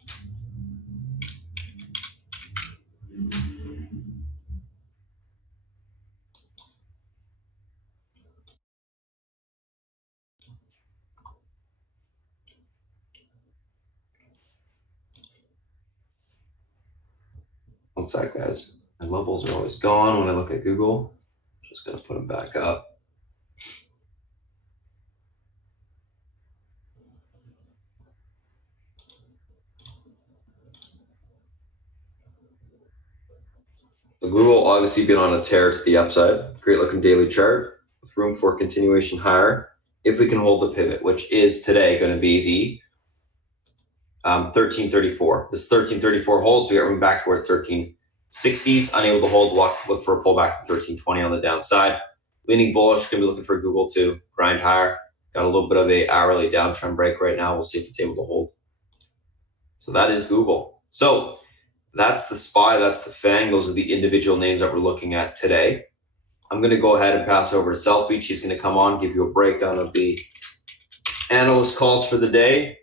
One sec, guys. My levels are always gone when I look at Google. Just gonna put them back up. So Google obviously been on a tear to the upside. Great looking daily chart with room for continuation higher if we can hold the pivot, which is today going to be the 1334. This 1334 holds, we got room back towards 1360s. Unable to hold, look for a pullback to 1320 on the downside. Leaning bullish, going to be looking for Google to grind higher. Got a little bit of a hourly downtrend break right now. We'll see if it's able to hold. So that is Google. So that's the SPY, that's the FANG. Those are the individual names that we're looking at today. I'm going to go ahead and pass over to South Beach. He's going to come on, give you a breakdown of the analyst calls for the day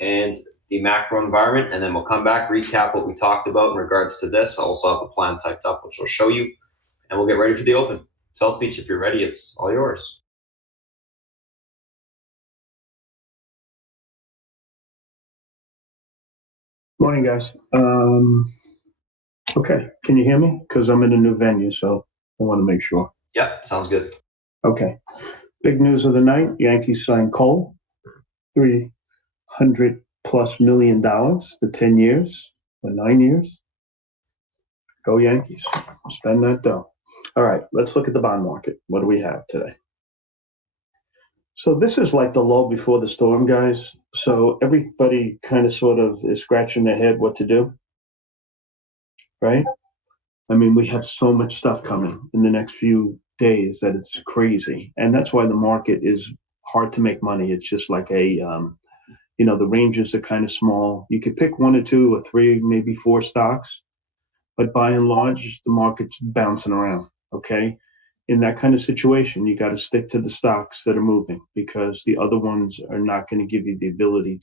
and the macro environment, and then we'll come back, recap what we talked about in regards to this. I also have the plan typed up, which I'll show you, and we'll get ready for the open. South Beach, if you're ready, it's all yours. Morning, guys. Okay, can you hear me? Because I'm in a new venue, so I want to make sure. Yep, sounds good. Okay. Big news of the night, Yankees signed Cole, $300+ million for 10 years or 9 years. Go Yankees. Spend that dough. All right, let's look at the bond market. What do we have today? So this is like the lull before the storm, guys. So everybody kind of sort of is scratching their head what to do, right? I mean, we have so much stuff coming in the next few days that it's crazy. And that's why the market is hard to make money. It's just like the ranges are kind of small. You could pick 1 or 2 or 3, maybe 4 stocks, but by and large, the market's bouncing around, okay? In that kind of situation, you got to stick to the stocks that are moving because the other ones are not going to give you the ability.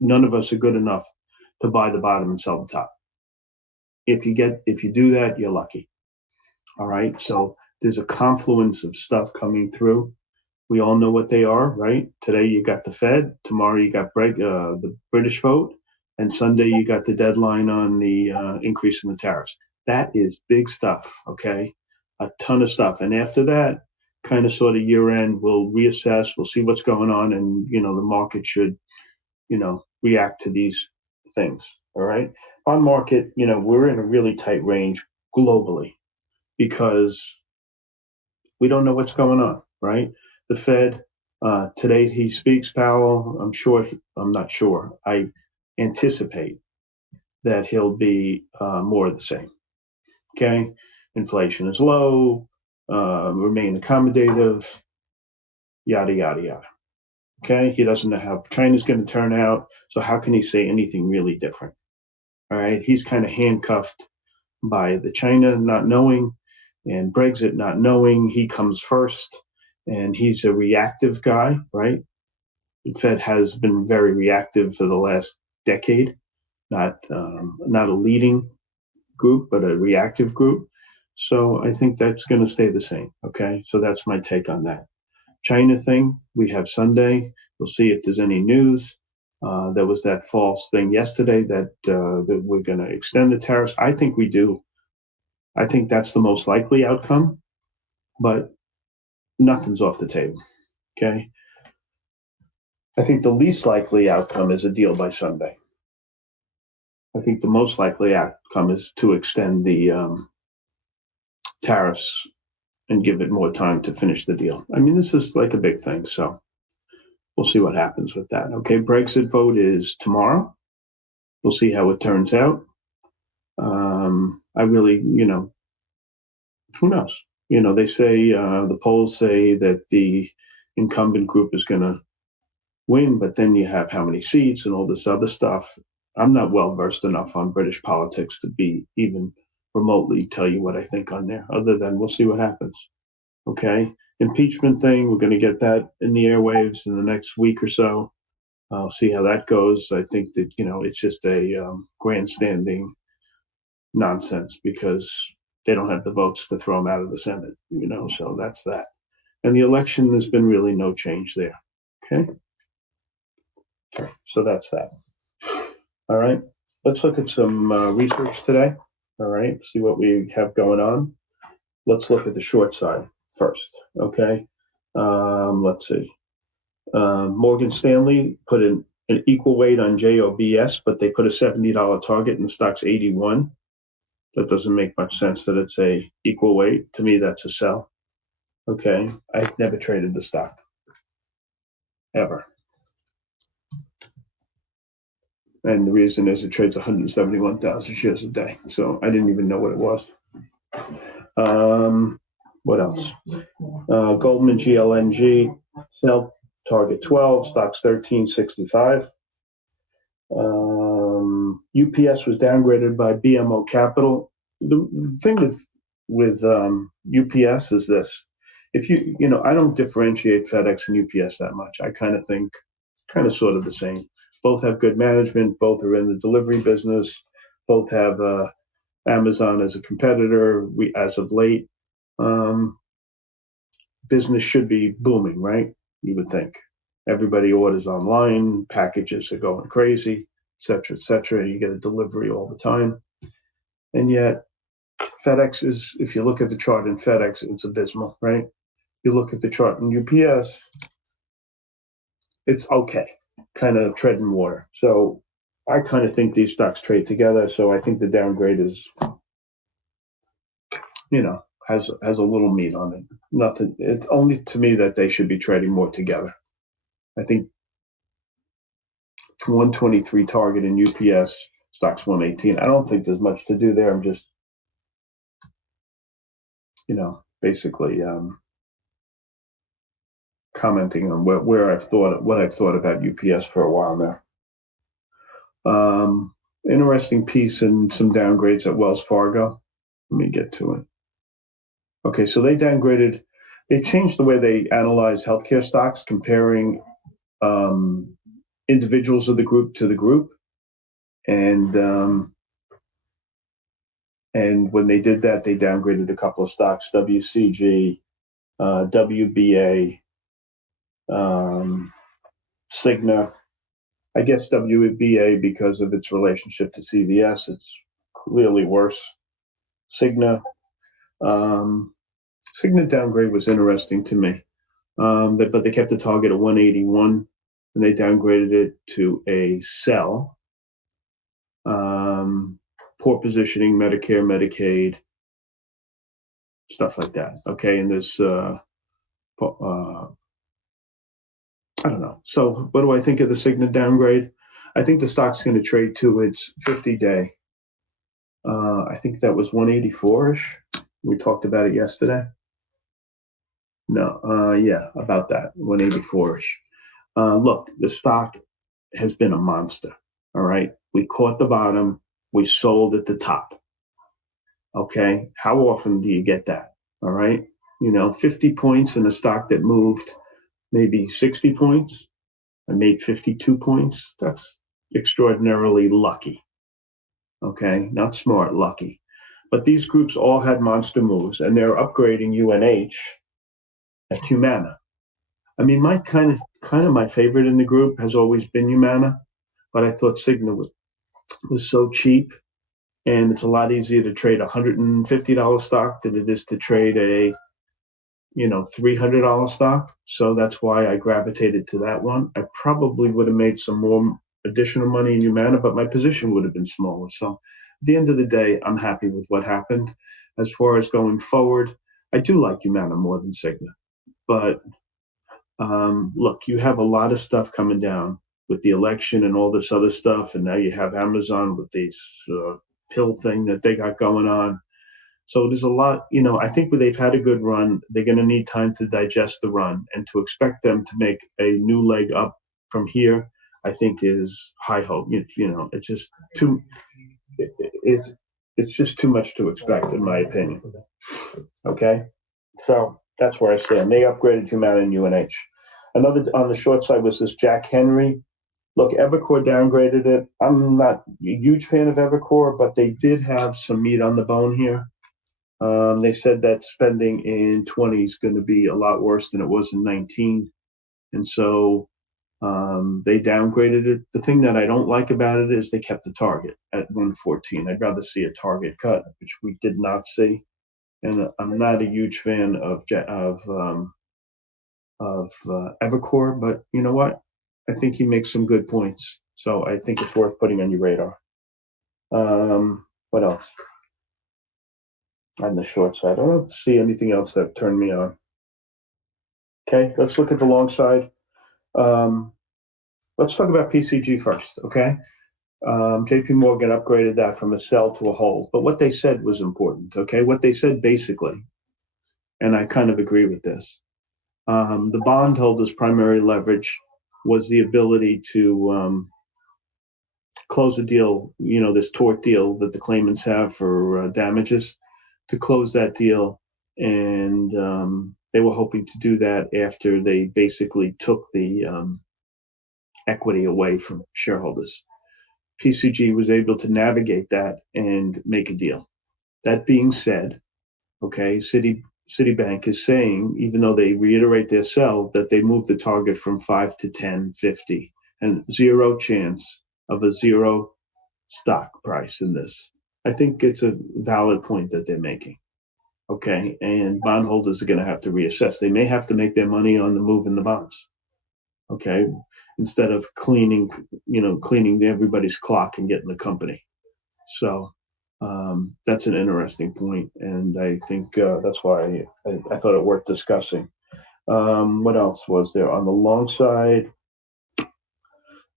None of us are good enough to buy the bottom and sell the top. If you do that, you're lucky. All right. So there's a confluence of stuff coming through. We all know what they are, right? Today you got the Fed. Tomorrow you got the British vote, and Sunday you got the deadline on the increase in the tariffs. That is big stuff. Okay. A ton of stuff. And after that, kind of sort of year end, we'll reassess, we'll see what's going on. And, the market should, react to these things. All right. On market, we're in a really tight range globally because we don't know what's going on, right? The Fed, today he speaks, Powell. I anticipate that he'll be more of the same. Okay. Inflation is low, remain accommodative, yada, yada, yada. Okay, he doesn't know how China's going to turn out, so how can he say anything really different? All right, he's kind of handcuffed by the China not knowing and Brexit not knowing. He comes first, and he's a reactive guy, right? The Fed has been very reactive for the last decade, not a leading group, but a reactive group. So I think that's going to stay the same. Okay, so that's my take on that. China thing, we have Sunday. We'll see if there's any news. There was that false thing yesterday that we're going to extend the tariffs. I think we do. I think that's the most likely outcome, but nothing's off the table. Okay. I think the least likely outcome is a deal by Sunday. I think the most likely outcome is to extend the tariffs and give it more time to finish the deal. I mean, this is like a big thing, so we'll see what happens with that. Okay, Brexit vote is tomorrow. We'll see how it turns out. I really, who knows? They say, the polls say that the incumbent group is going to win, but then you have how many seats and all this other stuff. I'm not well versed enough on British politics to be even remotely tell you what I think on there, other than we'll see what happens. Okay. Impeachment thing, we're going to get that in the airwaves in the next week or so. I'll see how that goes. I think that, it's just a grandstanding nonsense because they don't have the votes to throw him out of the Senate, so that's that. And the election, there's been really no change there. Okay. So that's that. All right. Let's look at some research today. All right. See what we have going on. Let's look at the short side first. Okay. Let's see. Morgan Stanley put an equal weight on JOBS, but they put a $70 target and the stock's 81. That doesn't make much sense that it's a equal weight. To me, that's a sell. Okay. I've never traded the stock. Ever. And the reason is it trades 171,000 shares a day. So I didn't even know what it was. What else? Goldman GLNG, sell target 12, stocks 1365. UPS was downgraded by BMO Capital. The thing with UPS is this. If I don't differentiate FedEx and UPS that much. I kind of think sort of the same. Both have good management. Both are in the delivery business. Both have Amazon as a competitor. As of late, business should be booming, right? You would think. Everybody orders online. Packages are going crazy, et cetera, et cetera. You get a delivery all the time. And yet, FedEx is, if you look at the chart in FedEx, it's abysmal, right? You look at the chart in UPS, it's okay, kind of treading water. So I kind of think these stocks trade together. So I think the downgrade is, has a little meat on it. Nothing. It's only to me that they should be trading more together. I think 123 target in UPS, stocks 118. I don't think there's much to do there. I'm just, basically commenting on what I've thought about UPS for a while now. Interesting piece and some downgrades at Wells Fargo. Let me get to it. Okay, so they changed the way they analyze healthcare stocks, comparing individuals of the group to the group. And when they did that, they downgraded a couple of stocks, WCG, WBA, Cigna. I guess WBA, because of its relationship to CVS, it's clearly worse. Cigna downgrade was interesting to me, but they kept the target at 181, and they downgraded it to a sell. Poor positioning, Medicare, Medicaid, stuff like that. Okay, and there's I don't know. So what do I think of the Cigna downgrade? I think the stock's going to trade to its 50-day. I think that was 184-ish. We talked about it yesterday. No, yeah, about that, 184-ish. Look, the stock has been a monster. All right. We caught the bottom. We sold at the top. Okay. How often do you get that? All right. 50 points in a stock that moved maybe 60 points. I made 52 points. That's extraordinarily lucky. Okay. Not smart, lucky. But these groups all had monster moves, and they're upgrading UNH at Humana. I mean, my kind of my favorite in the group has always been Humana, but I thought Cigna was so cheap, and it's a lot easier to trade a $150 stock than it is to trade a $300 stock. So that's why I gravitated to that one. I probably would have made some more additional money in Humana, but my position would have been smaller. So at the end of the day, I'm happy with what happened. As far as going forward, I do like Humana more than Cigna. But look, you have a lot of stuff coming down with the election and all this other stuff. And now you have Amazon with this pill thing that they got going on. So there's a lot, I think they've had a good run. They're going to need time to digest the run, and to expect them to make a new leg up from here, I think is high hope. It's just it's just too much to expect, in my opinion. Okay, so that's where I stand. They upgraded Humana and UNH. Another on the short side was this Jack Henry. Look, Evercore downgraded it. I'm not a huge fan of Evercore, but they did have some meat on the bone here. They said that spending in 20 is going to be a lot worse than it was in 19. And so they downgraded it. The thing that I don't like about it is they kept the target at 114. I'd rather see a target cut, which we did not see. And I'm not a huge fan of Evercore, but you know what? I think he makes some good points. So I think it's worth putting on your radar. What else? On the short side, I don't see anything else that turned me on. Okay, let's look at the long side. Let's talk about PCG first, okay? JP Morgan upgraded that from a sell to a hold, but what they said was important, okay? What they said basically, and I kind of agree with this, the bondholders' primary leverage was the ability to close a deal, you know, this tort deal that the claimants have for damages, to close that deal. And they were hoping to do that after they basically took the equity away from shareholders. PCG was able to navigate that and make a deal. That being said, okay, Citibank is saying, even though they reiterate their sell, that they moved the target from 5 to 10.50 and zero chance of a zero stock price in this. I think it's a valid point that they're making. Okay, and bondholders are going to have to reassess. They may have to make their money on the move in the bonds. Okay, instead of cleaning everybody's clock and getting the company. So that's an interesting point, and I think that's why I thought it worth discussing. What else was there on the long side?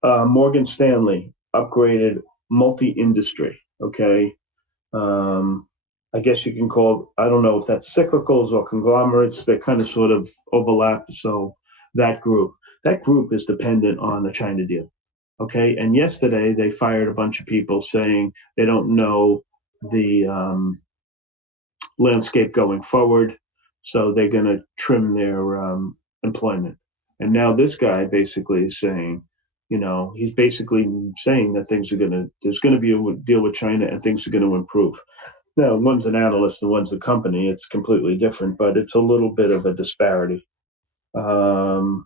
Morgan Stanley upgraded multi-industry. Okay. I guess you can call, I don't know if that's cyclicals or conglomerates, they kind of sort of overlap. So that group is dependent on the China deal. Okay. And yesterday they fired a bunch of people saying they don't know the landscape going forward. So they're going to trim their employment. And now this guy basically is saying, he's basically saying that there's going to be a deal with China and things are going to improve. Now, one's an analyst and one's a company. It's completely different, but it's a little bit of a disparity. And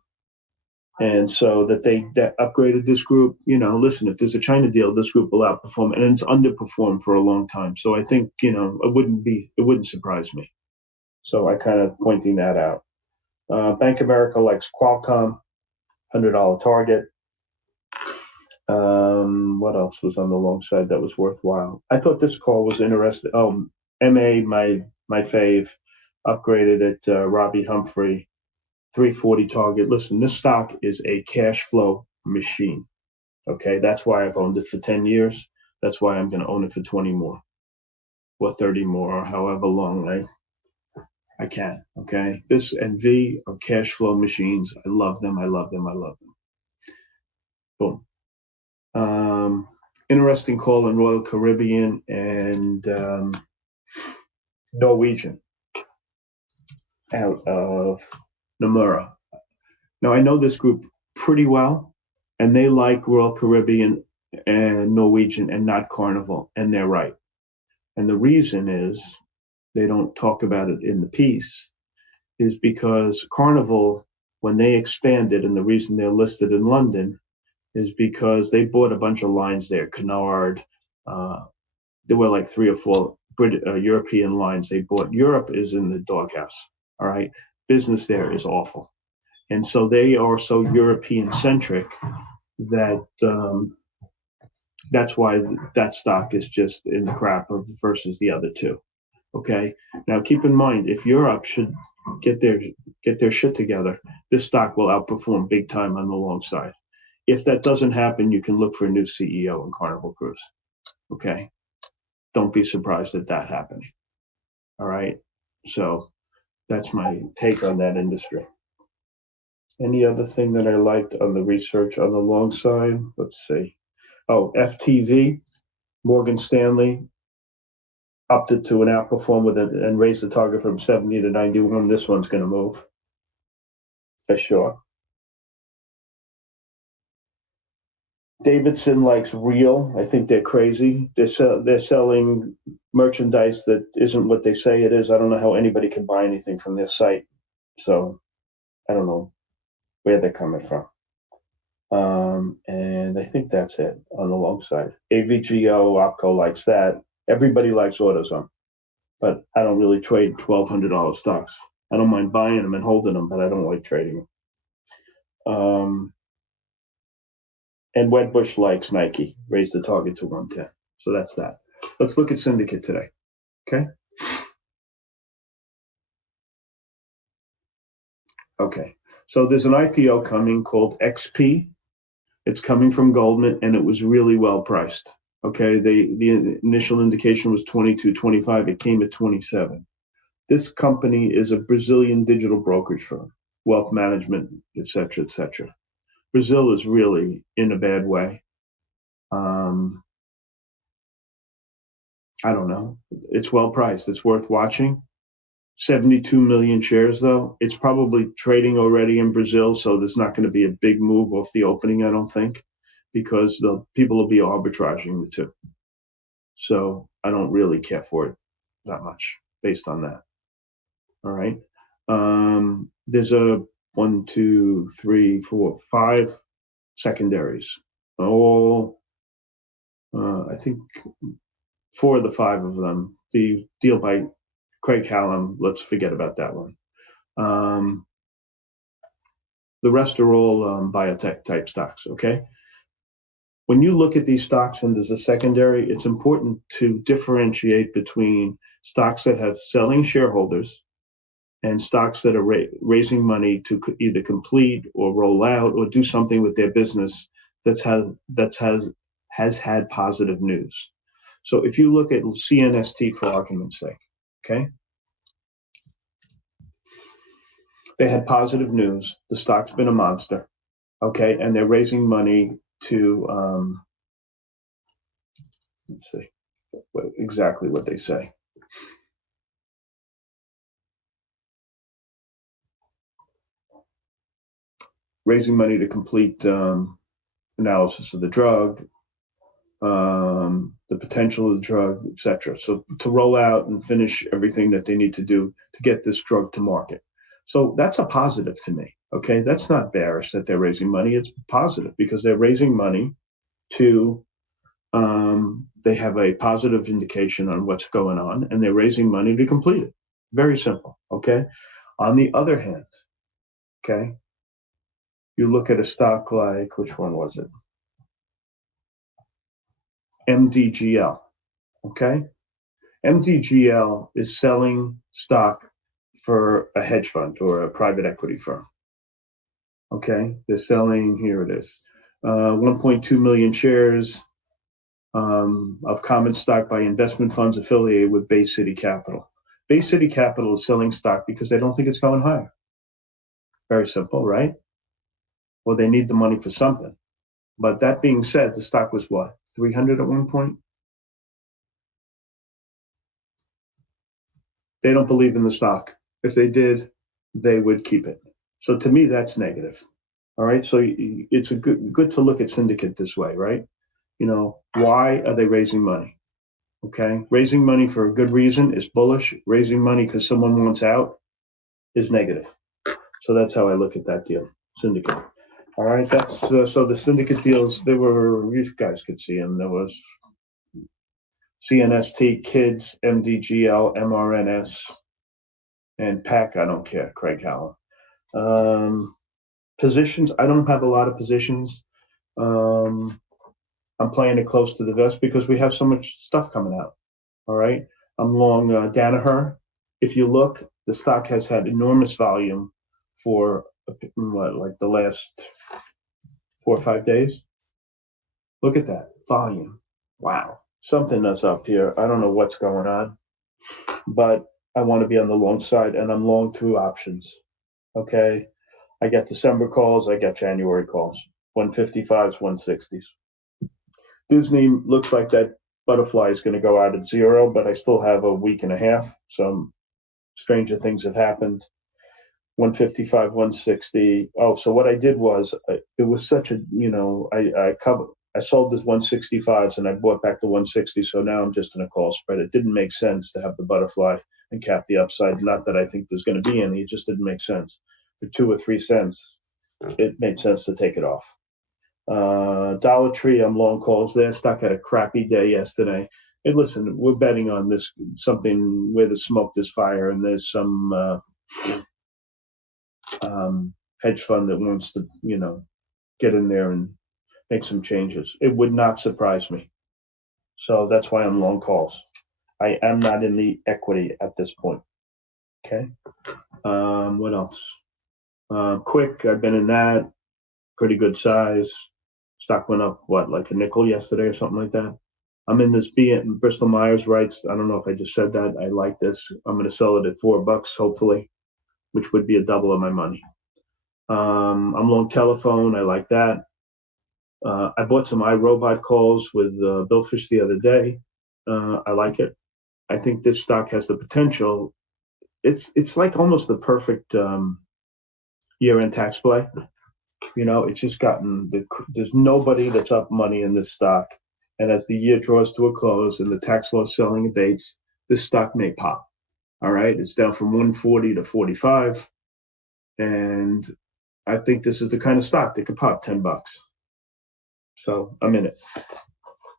so that they upgraded this group, listen, if there's a China deal, this group will outperform, and it's underperformed for a long time. So I think, it wouldn't surprise me. So I kind of pointing that out. Bank of America likes Qualcomm, $100 target. What else was on the long side that was worthwhile? I thought this call was interesting. Oh, MA, my fave, upgraded it. Robbie Humphrey, 340 target. Listen, this stock is a cash flow machine. Okay, that's why I've owned it for 10 years. That's why I'm going to own it for 20 more, or 30 more, or however long I can. Okay, this and V are cash flow machines. I love them. I love them. I love them. Boom. Interesting call in Royal Caribbean and Norwegian out of Nomura. Now, I know this group pretty well, and they like Royal Caribbean and Norwegian and not Carnival, and they're right. And the reason is, they don't talk about it in the piece, is because Carnival, when they expanded, and the reason they're listed in London, is because they bought a bunch of lines there, Cunard. There were like 3 or 4 European lines they bought. Europe is in the doghouse, all right? Business there is awful. And so they are so European-centric that that's why that stock is just in the crap versus the other two, okay? Now, keep in mind, if Europe should get their shit together, this stock will outperform big time on the long side. If that doesn't happen, you can look for a new CEO in Carnival Cruise. Okay. Don't be surprised at that happening. All right. So that's my take on that industry. Any other thing that I liked on the research on the long side? Let's see. Oh, FTV, Morgan Stanley upped it to an outperform with it and raised the target from 70 to 91. This one's going to move for sure. Davidson likes real. I think they're crazy. They're selling merchandise that isn't what they say it is. I don't know how anybody can buy anything from their site. So I don't know where they're coming from. And I think that's it on the long side. AVGO, OPCO likes that. Everybody likes AutoZone, but I don't really trade $1,200 stocks. I don't mind buying them and holding them, but I don't like trading them. And Wedbush likes Nike, raised the target to 110. So that's that. Let's look at Syndicate today, okay? Okay, so there's an IPO coming called XP. It's coming from Goldman, and it was really well priced. Okay, the initial indication was 22.25. It came at 27. This company is a Brazilian digital brokerage firm, wealth management, et cetera, et cetera. Brazil is really in a bad way. I don't know. It's well priced. It's worth watching. 72 million shares, though. It's probably trading already in Brazil, so there's not going to be a big move off the opening, I don't think, because the people will be arbitraging the two. So I don't really care for it that much based on that. All right. There's a 1, 2, 3, 4, 5 secondaries. All, I think 4 of the 5 of them. The deal by Craig Hallam, let's forget about that one. The rest are all biotech type stocks, okay? When you look at these stocks and there's a secondary, it's important to differentiate between stocks that have selling shareholders and stocks that are raising money to either complete or roll out or do something with their business has had positive news. So if you look at CNST for argument's sake, okay? They had positive news. The stock's been a monster, okay? And they're raising money to, let's see exactly what they say. Raising money to complete analysis of the drug, the potential of the drug, et cetera. So to roll out and finish everything that they need to do to get this drug to market. So that's a positive to me, okay? That's not bearish that they're raising money. It's positive because they're raising money to, they have a positive indication on what's going on and they're raising money to complete it. Very simple, okay? On the other hand, okay, you look at a stock like, which one was it? MDGL, okay? MDGL is selling stock for a hedge fund or a private equity firm, okay? They're selling, here it is, 1.2 million shares of common stock by investment funds affiliated with Bay City Capital. Bay City Capital is selling stock because they don't think it's going higher. Very simple, right? Well, they need the money for something. But that being said, the stock was what, 300 at one point? They don't believe in the stock. If they did, they would keep it. So to me, that's negative. All right. So it's a good to look at Syndicate this way, right? You know, why are they raising money? Okay. Raising money for a good reason is bullish. Raising money because someone wants out is negative. So that's how I look at that deal, Syndicate. All right. That's so the Syndicate deals, they were, you guys could see them. There was CNST, Kids, MDGL, MRNS, and PAC. I don't care, Craig Hallam. Positions, I don't have a lot of positions. I'm playing it close to the vest because we have so much stuff coming out. All right. I'm long Danaher. If you look, the stock has had enormous volume for like the last 4 or 5 days. Look at that volume. Wow. Something that's up here. I don't know what's going on, but I want to be on the long side and I'm long through options. Okay. I got December calls. I got January calls. 155s, 160s. Disney looks like that butterfly is going to go out at 0, but I still have a week and a half. Some stranger things have happened. 155, 160. Oh, so what I did was, it was such a, I sold this 165s and I bought back the 160. So now I'm just in a call spread. It didn't make sense to have the butterfly and cap the upside. Not that I think there's going to be any, it just didn't make sense. For 2 or 3 cents, it made sense to take it off. Dollar Tree, I'm long calls there. Stock had a crappy day yesterday. And listen, we're betting on this, something where there's smoke, there's fire, and there's some hedge fund that wants to, get in there and make some changes. It would not surprise me. So that's why I'm long calls. I am not in the equity at this point. Okay. What else? Quick, I've been in that. Pretty good size. Stock went up, like a nickel yesterday or something like that. I'm in this Bristol Myers rights. I don't know if I just said that. I like this. I'm going to sell it at $4, hopefully, which would be a double of my money. I'm long telephone. I like that. I bought some iRobot calls with Bill Fish the other day. I like it. I think this stock has the potential. It's like almost the perfect year-end tax play. It's just there's nobody that's up money in this stock. And as the year draws to a close and the tax loss selling abates, this stock may pop. All right. It's down from 140 to 45. And I think this is the kind of stock that could pop $10. So I'm in it.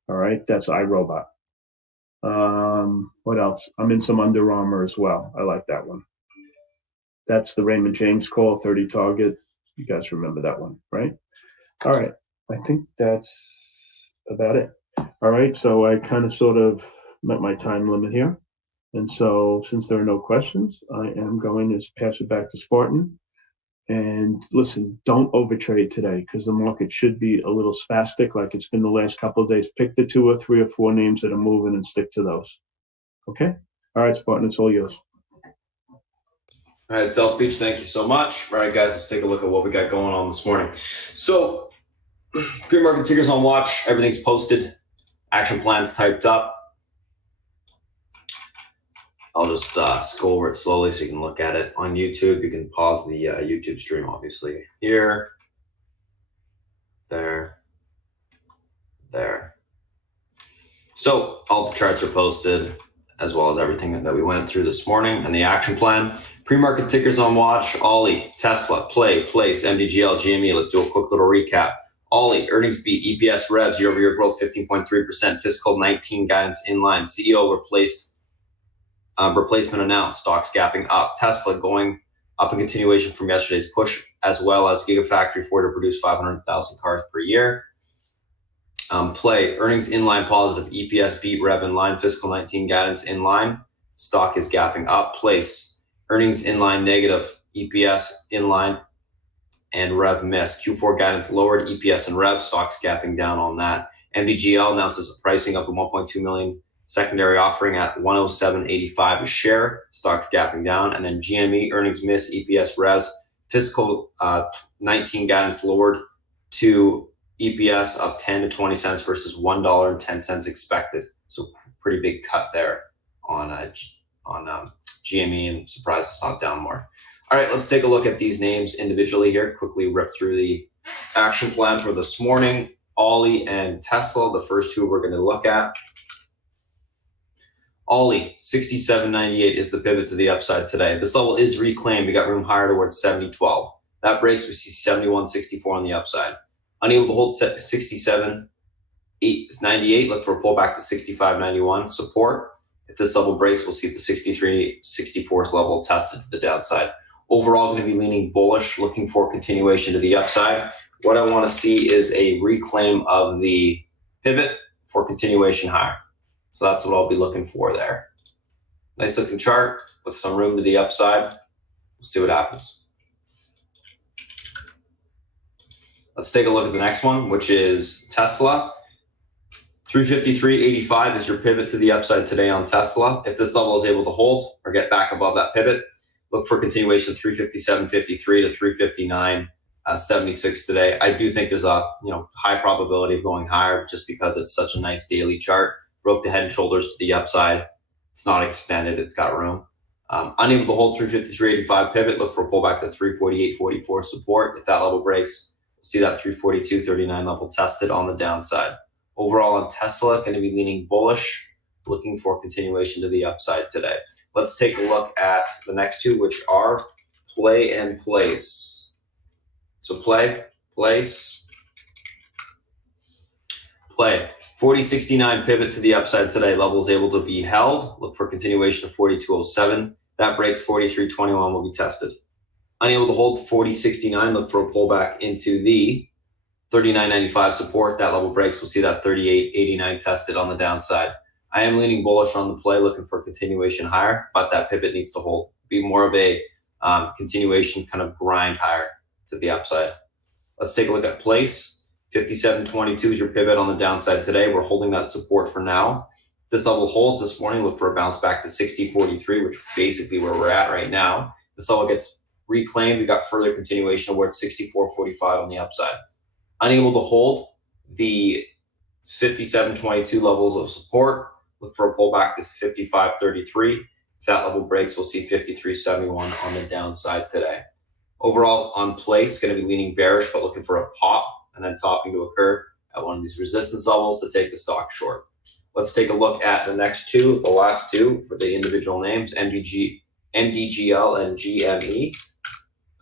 All right. That's iRobot. What else? I'm in some Under Armour as well. I like that one. That's the Raymond James call, 30 target. You guys remember that one, right? All right. I think that's about it. All right. So I kind of sort of met my time limit here. And so since there are no questions, I am going to pass it back to Spartan. And listen, don't overtrade today because the market should be a little spastic like it's been the last couple of days. Pick the 2 or 3 or 4 names that are moving and stick to those. Okay? All right, Spartan, it's all yours. All right, South Beach, thank you so much. All right, guys, let's take a look at what we got going on this morning. So, pre-market tickers on watch. Everything's posted. Action plans typed up. I'll just scroll over it slowly so you can look at it on YouTube. You can pause the YouTube stream, obviously. Here, there. So all the charts are posted, as well as everything that we went through this morning and the action plan. Pre-market tickers on watch. Ollie, Tesla, Play, Place, MDGL, GME. Let's do a quick little recap. Ollie, earnings beat, EPS revs, year-over-year growth 15.3%, fiscal 19 guidance in line. CEO replacement announced, stocks gapping up. Tesla going up in continuation from yesterday's push, as well as Gigafactory 4 to produce 500,000 cars per year. Play, earnings in line positive, EPS beat, rev in line, fiscal 19 guidance in line. Stock is gapping up. Place, earnings in line negative, EPS in line, and rev miss. Q4 guidance lowered, EPS and rev, stocks gapping down on that. MDGL announces a pricing of the 1.2 million secondary offering at 107.85 a share, stocks gapping down. And then GME, earnings miss, EPS res, fiscal 19 guidance lowered to EPS of 10 to 20 cents versus $1.10 expected. So pretty big cut there on GME, and surprised it's not down more. All right, let's take a look at these names individually here. Quickly rip through the action plan for this morning. Ollie and Tesla, the first two we're going to look at. Ollie, 67.98 is the pivot to the upside today. This level is reclaimed. We got room higher towards 70.12. That breaks, we see 71.64 on the upside. Unable to hold 67.98. Look for a pullback to 65.91 support. If this level breaks, we'll see the 63.64 level tested to the downside. Overall, going to be leaning bullish, looking for continuation to the upside. What I want to see is a reclaim of the pivot for continuation higher. So that's what I'll be looking for there. Nice looking chart with some room to the upside. We'll see what happens. Let's take a look at the next one, which is Tesla. 353.85 is your pivot to the upside today on Tesla. If this level is able to hold or get back above that pivot, look for continuation 357.53 to 359.76 today. I do think there's a high probability of going higher just because it's such a nice daily chart. broke the head and shoulders to the upside. It's not extended, it's got room. Unable to hold 353.85 pivot, look for a pullback to 348.44 support. If that level breaks, we'll see that 342.39 level tested on the downside. Overall on Tesla, going to be leaning bullish, looking for continuation to the upside today. Let's take a look at the next two, which are play and place. So play, place, play. 40.69 pivot to the upside today. Level is able to be held. Look for continuation of 42.07. That breaks 43.21 will be tested. Unable to hold 40.69. Look for a pullback into the 39.95 support. That level breaks. We'll see that 38.89 tested on the downside. I am leaning bullish on the play, looking for continuation higher, but that pivot needs to hold. Be more of a continuation kind of grind higher to the upside. Let's take a look at place. 57.22 is your pivot on the downside today. We're holding that support for now. This level holds this morning. Look for a bounce back to 60.43, which is basically where we're at right now. This level gets reclaimed. We got further continuation towards 64.45 on the upside. Unable to hold the 57.22 levels of support. Look for a pullback to 55.33. If that level breaks, we'll see 53.71 on the downside today. Overall on place, going to be leaning bearish, but looking for a pop and then topping to occur at one of these resistance levels to take the stock short. Let's take a look at the next two, the last two for the individual names, MDGL and GME.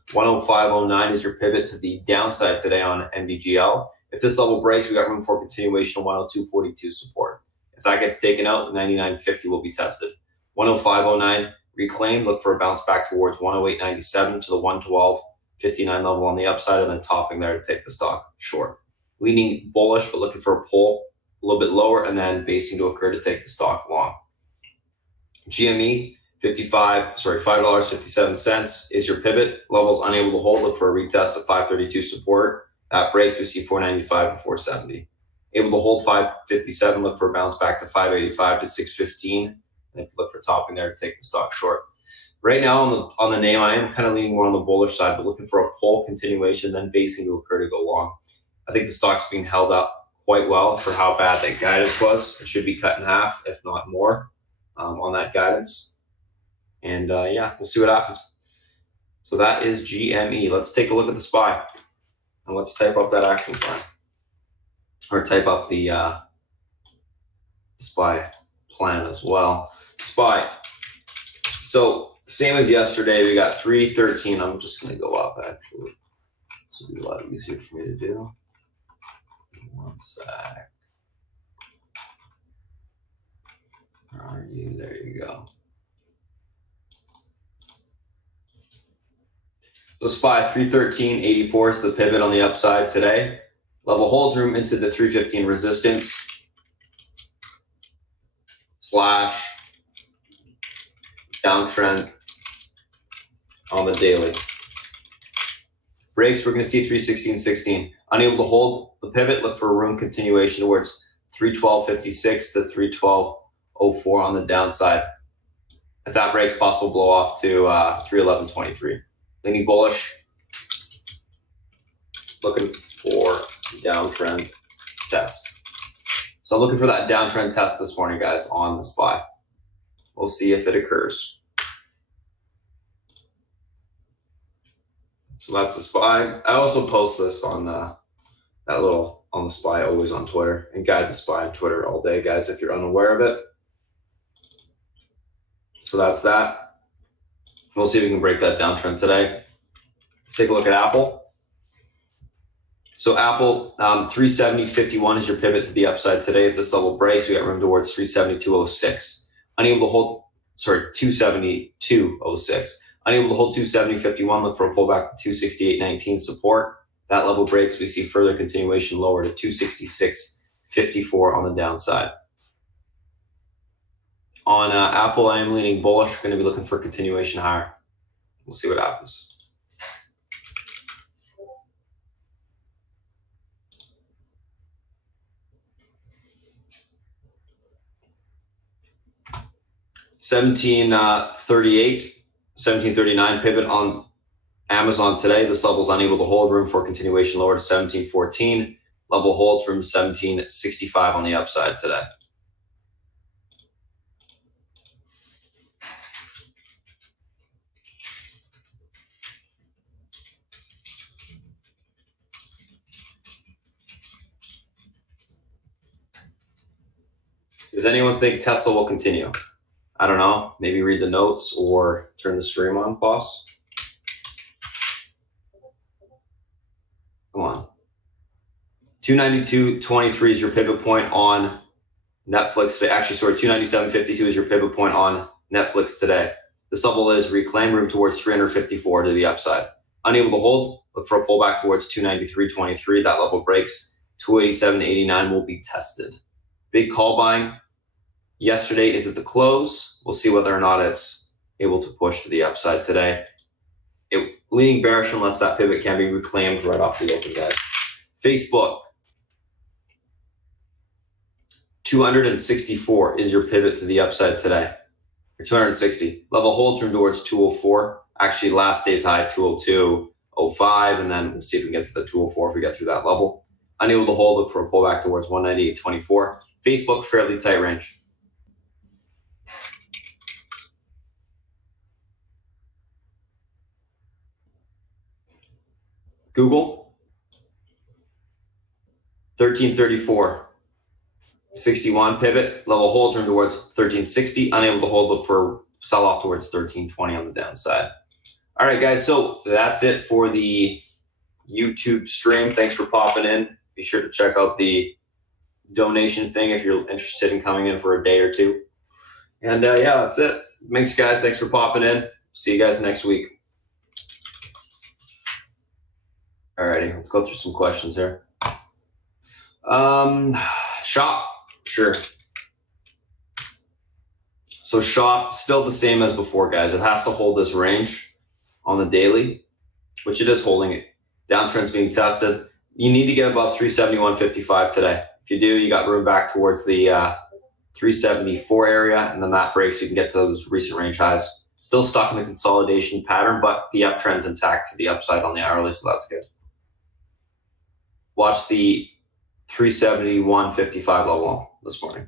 105.09 is your pivot to the downside today on MDGL. If this level breaks, we got room for continuation of 102.42 support. If that gets taken out, 99.50 will be tested. 105.09 reclaimed, look for a bounce back towards 108.97 to the 112.59 level on the upside, and then topping there to take the stock short. Leaning bullish, but looking for a pull a little bit lower and then basing to occur to take the stock long. GME, $5.57 is your pivot. Levels unable to hold, look for a retest of 532 support. That breaks, we see 495 to 470. Able to hold 557, look for a bounce back to 585 to 615. And look for topping there to take the stock short. Right now on the name, I am kind of leaning more on the bullish side, but looking for a pull continuation, then basing to occur to go long. I think the stock's being held up quite well for how bad that guidance was. It should be cut in half, if not more, on that guidance. And yeah, we'll see what happens. So that is GME. Let's take a look at the SPY. And let's type up that action plan. Or type up the SPY plan as well. SPY. So same as yesterday, we got 313. I'm just going to go up actually. This will be a lot easier for me to do. One sec. Where are you? There you go. So SPY 313.84 is the pivot on the upside today. Level holds room into the 315 resistance slash downtrend on the daily. Breaks, we're going to see 316.16. Unable to hold the pivot, look for a room continuation towards 312.56 to 312.04 on the downside. If that breaks, possible blow off to 311.23. Leaning bullish, looking for downtrend test. So I'm looking for that downtrend test this morning, guys, on the SPY. We'll see if it occurs. So that's the SPY. I also post this on on the SPY, always on Twitter, and guide the SPY on Twitter all day, guys, if you're unaware of it. So that's that. We'll see if we can break that downtrend today. Let's take a look at Apple. So Apple, 370.51 is your pivot to the upside today. If this level breaks, we got room towards 372.06. Unable to hold, 272.06. Unable to hold 270.51, look for a pullback to 268.19 support. That level breaks, we see further continuation lower to 266.54 on the downside. On Apple, I am leaning bullish. Going to be looking for continuation higher. We'll see what happens. $17.39 pivot on Amazon today. This level is unable to hold, room for continuation lower to 17.14. Level holds from 17.65 on the upside today. Does anyone think Tesla will continue? I don't know. Maybe read the notes or turn the stream on, boss. Come on. 292.23 is your pivot point on Netflix today. Actually, sorry, 297.52 is your pivot point on Netflix today. This level is reclaim room towards 354 to the upside. Unable to hold, look for a pullback towards 293.23. That level breaks. 287.89 will be tested. Big call buying yesterday into the close. We'll see whether or not it's able to push to the upside today. Leaning bearish unless that pivot can be reclaimed right off the open, guys. Facebook. 264 is your pivot to the upside today. Or 260. Level hold room towards 204. Actually, last day's high, 202.05. And then we'll see if we can get to the 204 if we get through that level. Unable to hold, look for a pullback towards 198.24. Facebook, fairly tight range. Google, 1334. 61 pivot, level hold turn towards 1360, unable to hold, look for sell off towards 1320 on the downside. All right, guys, so that's it for the YouTube stream. Thanks for popping in. Be sure to check out the donation thing if you're interested in coming in for a day or two. And yeah, that's it. Thanks, guys. Thanks for popping in. See you guys next week. All righty, let's go through some questions here. Shop. Sure. So shop, still the same as before, guys. It has to hold this range on the daily, which it is holding it. Downtrend's being tested. You need to get above 371.55 today. If you do, you got room back towards the 374 area, and then that breaks, you can get to those recent range highs. Still stuck in the consolidation pattern, but the uptrend's intact to the upside on the hourly, so that's good. Watch the 371.55 level this morning.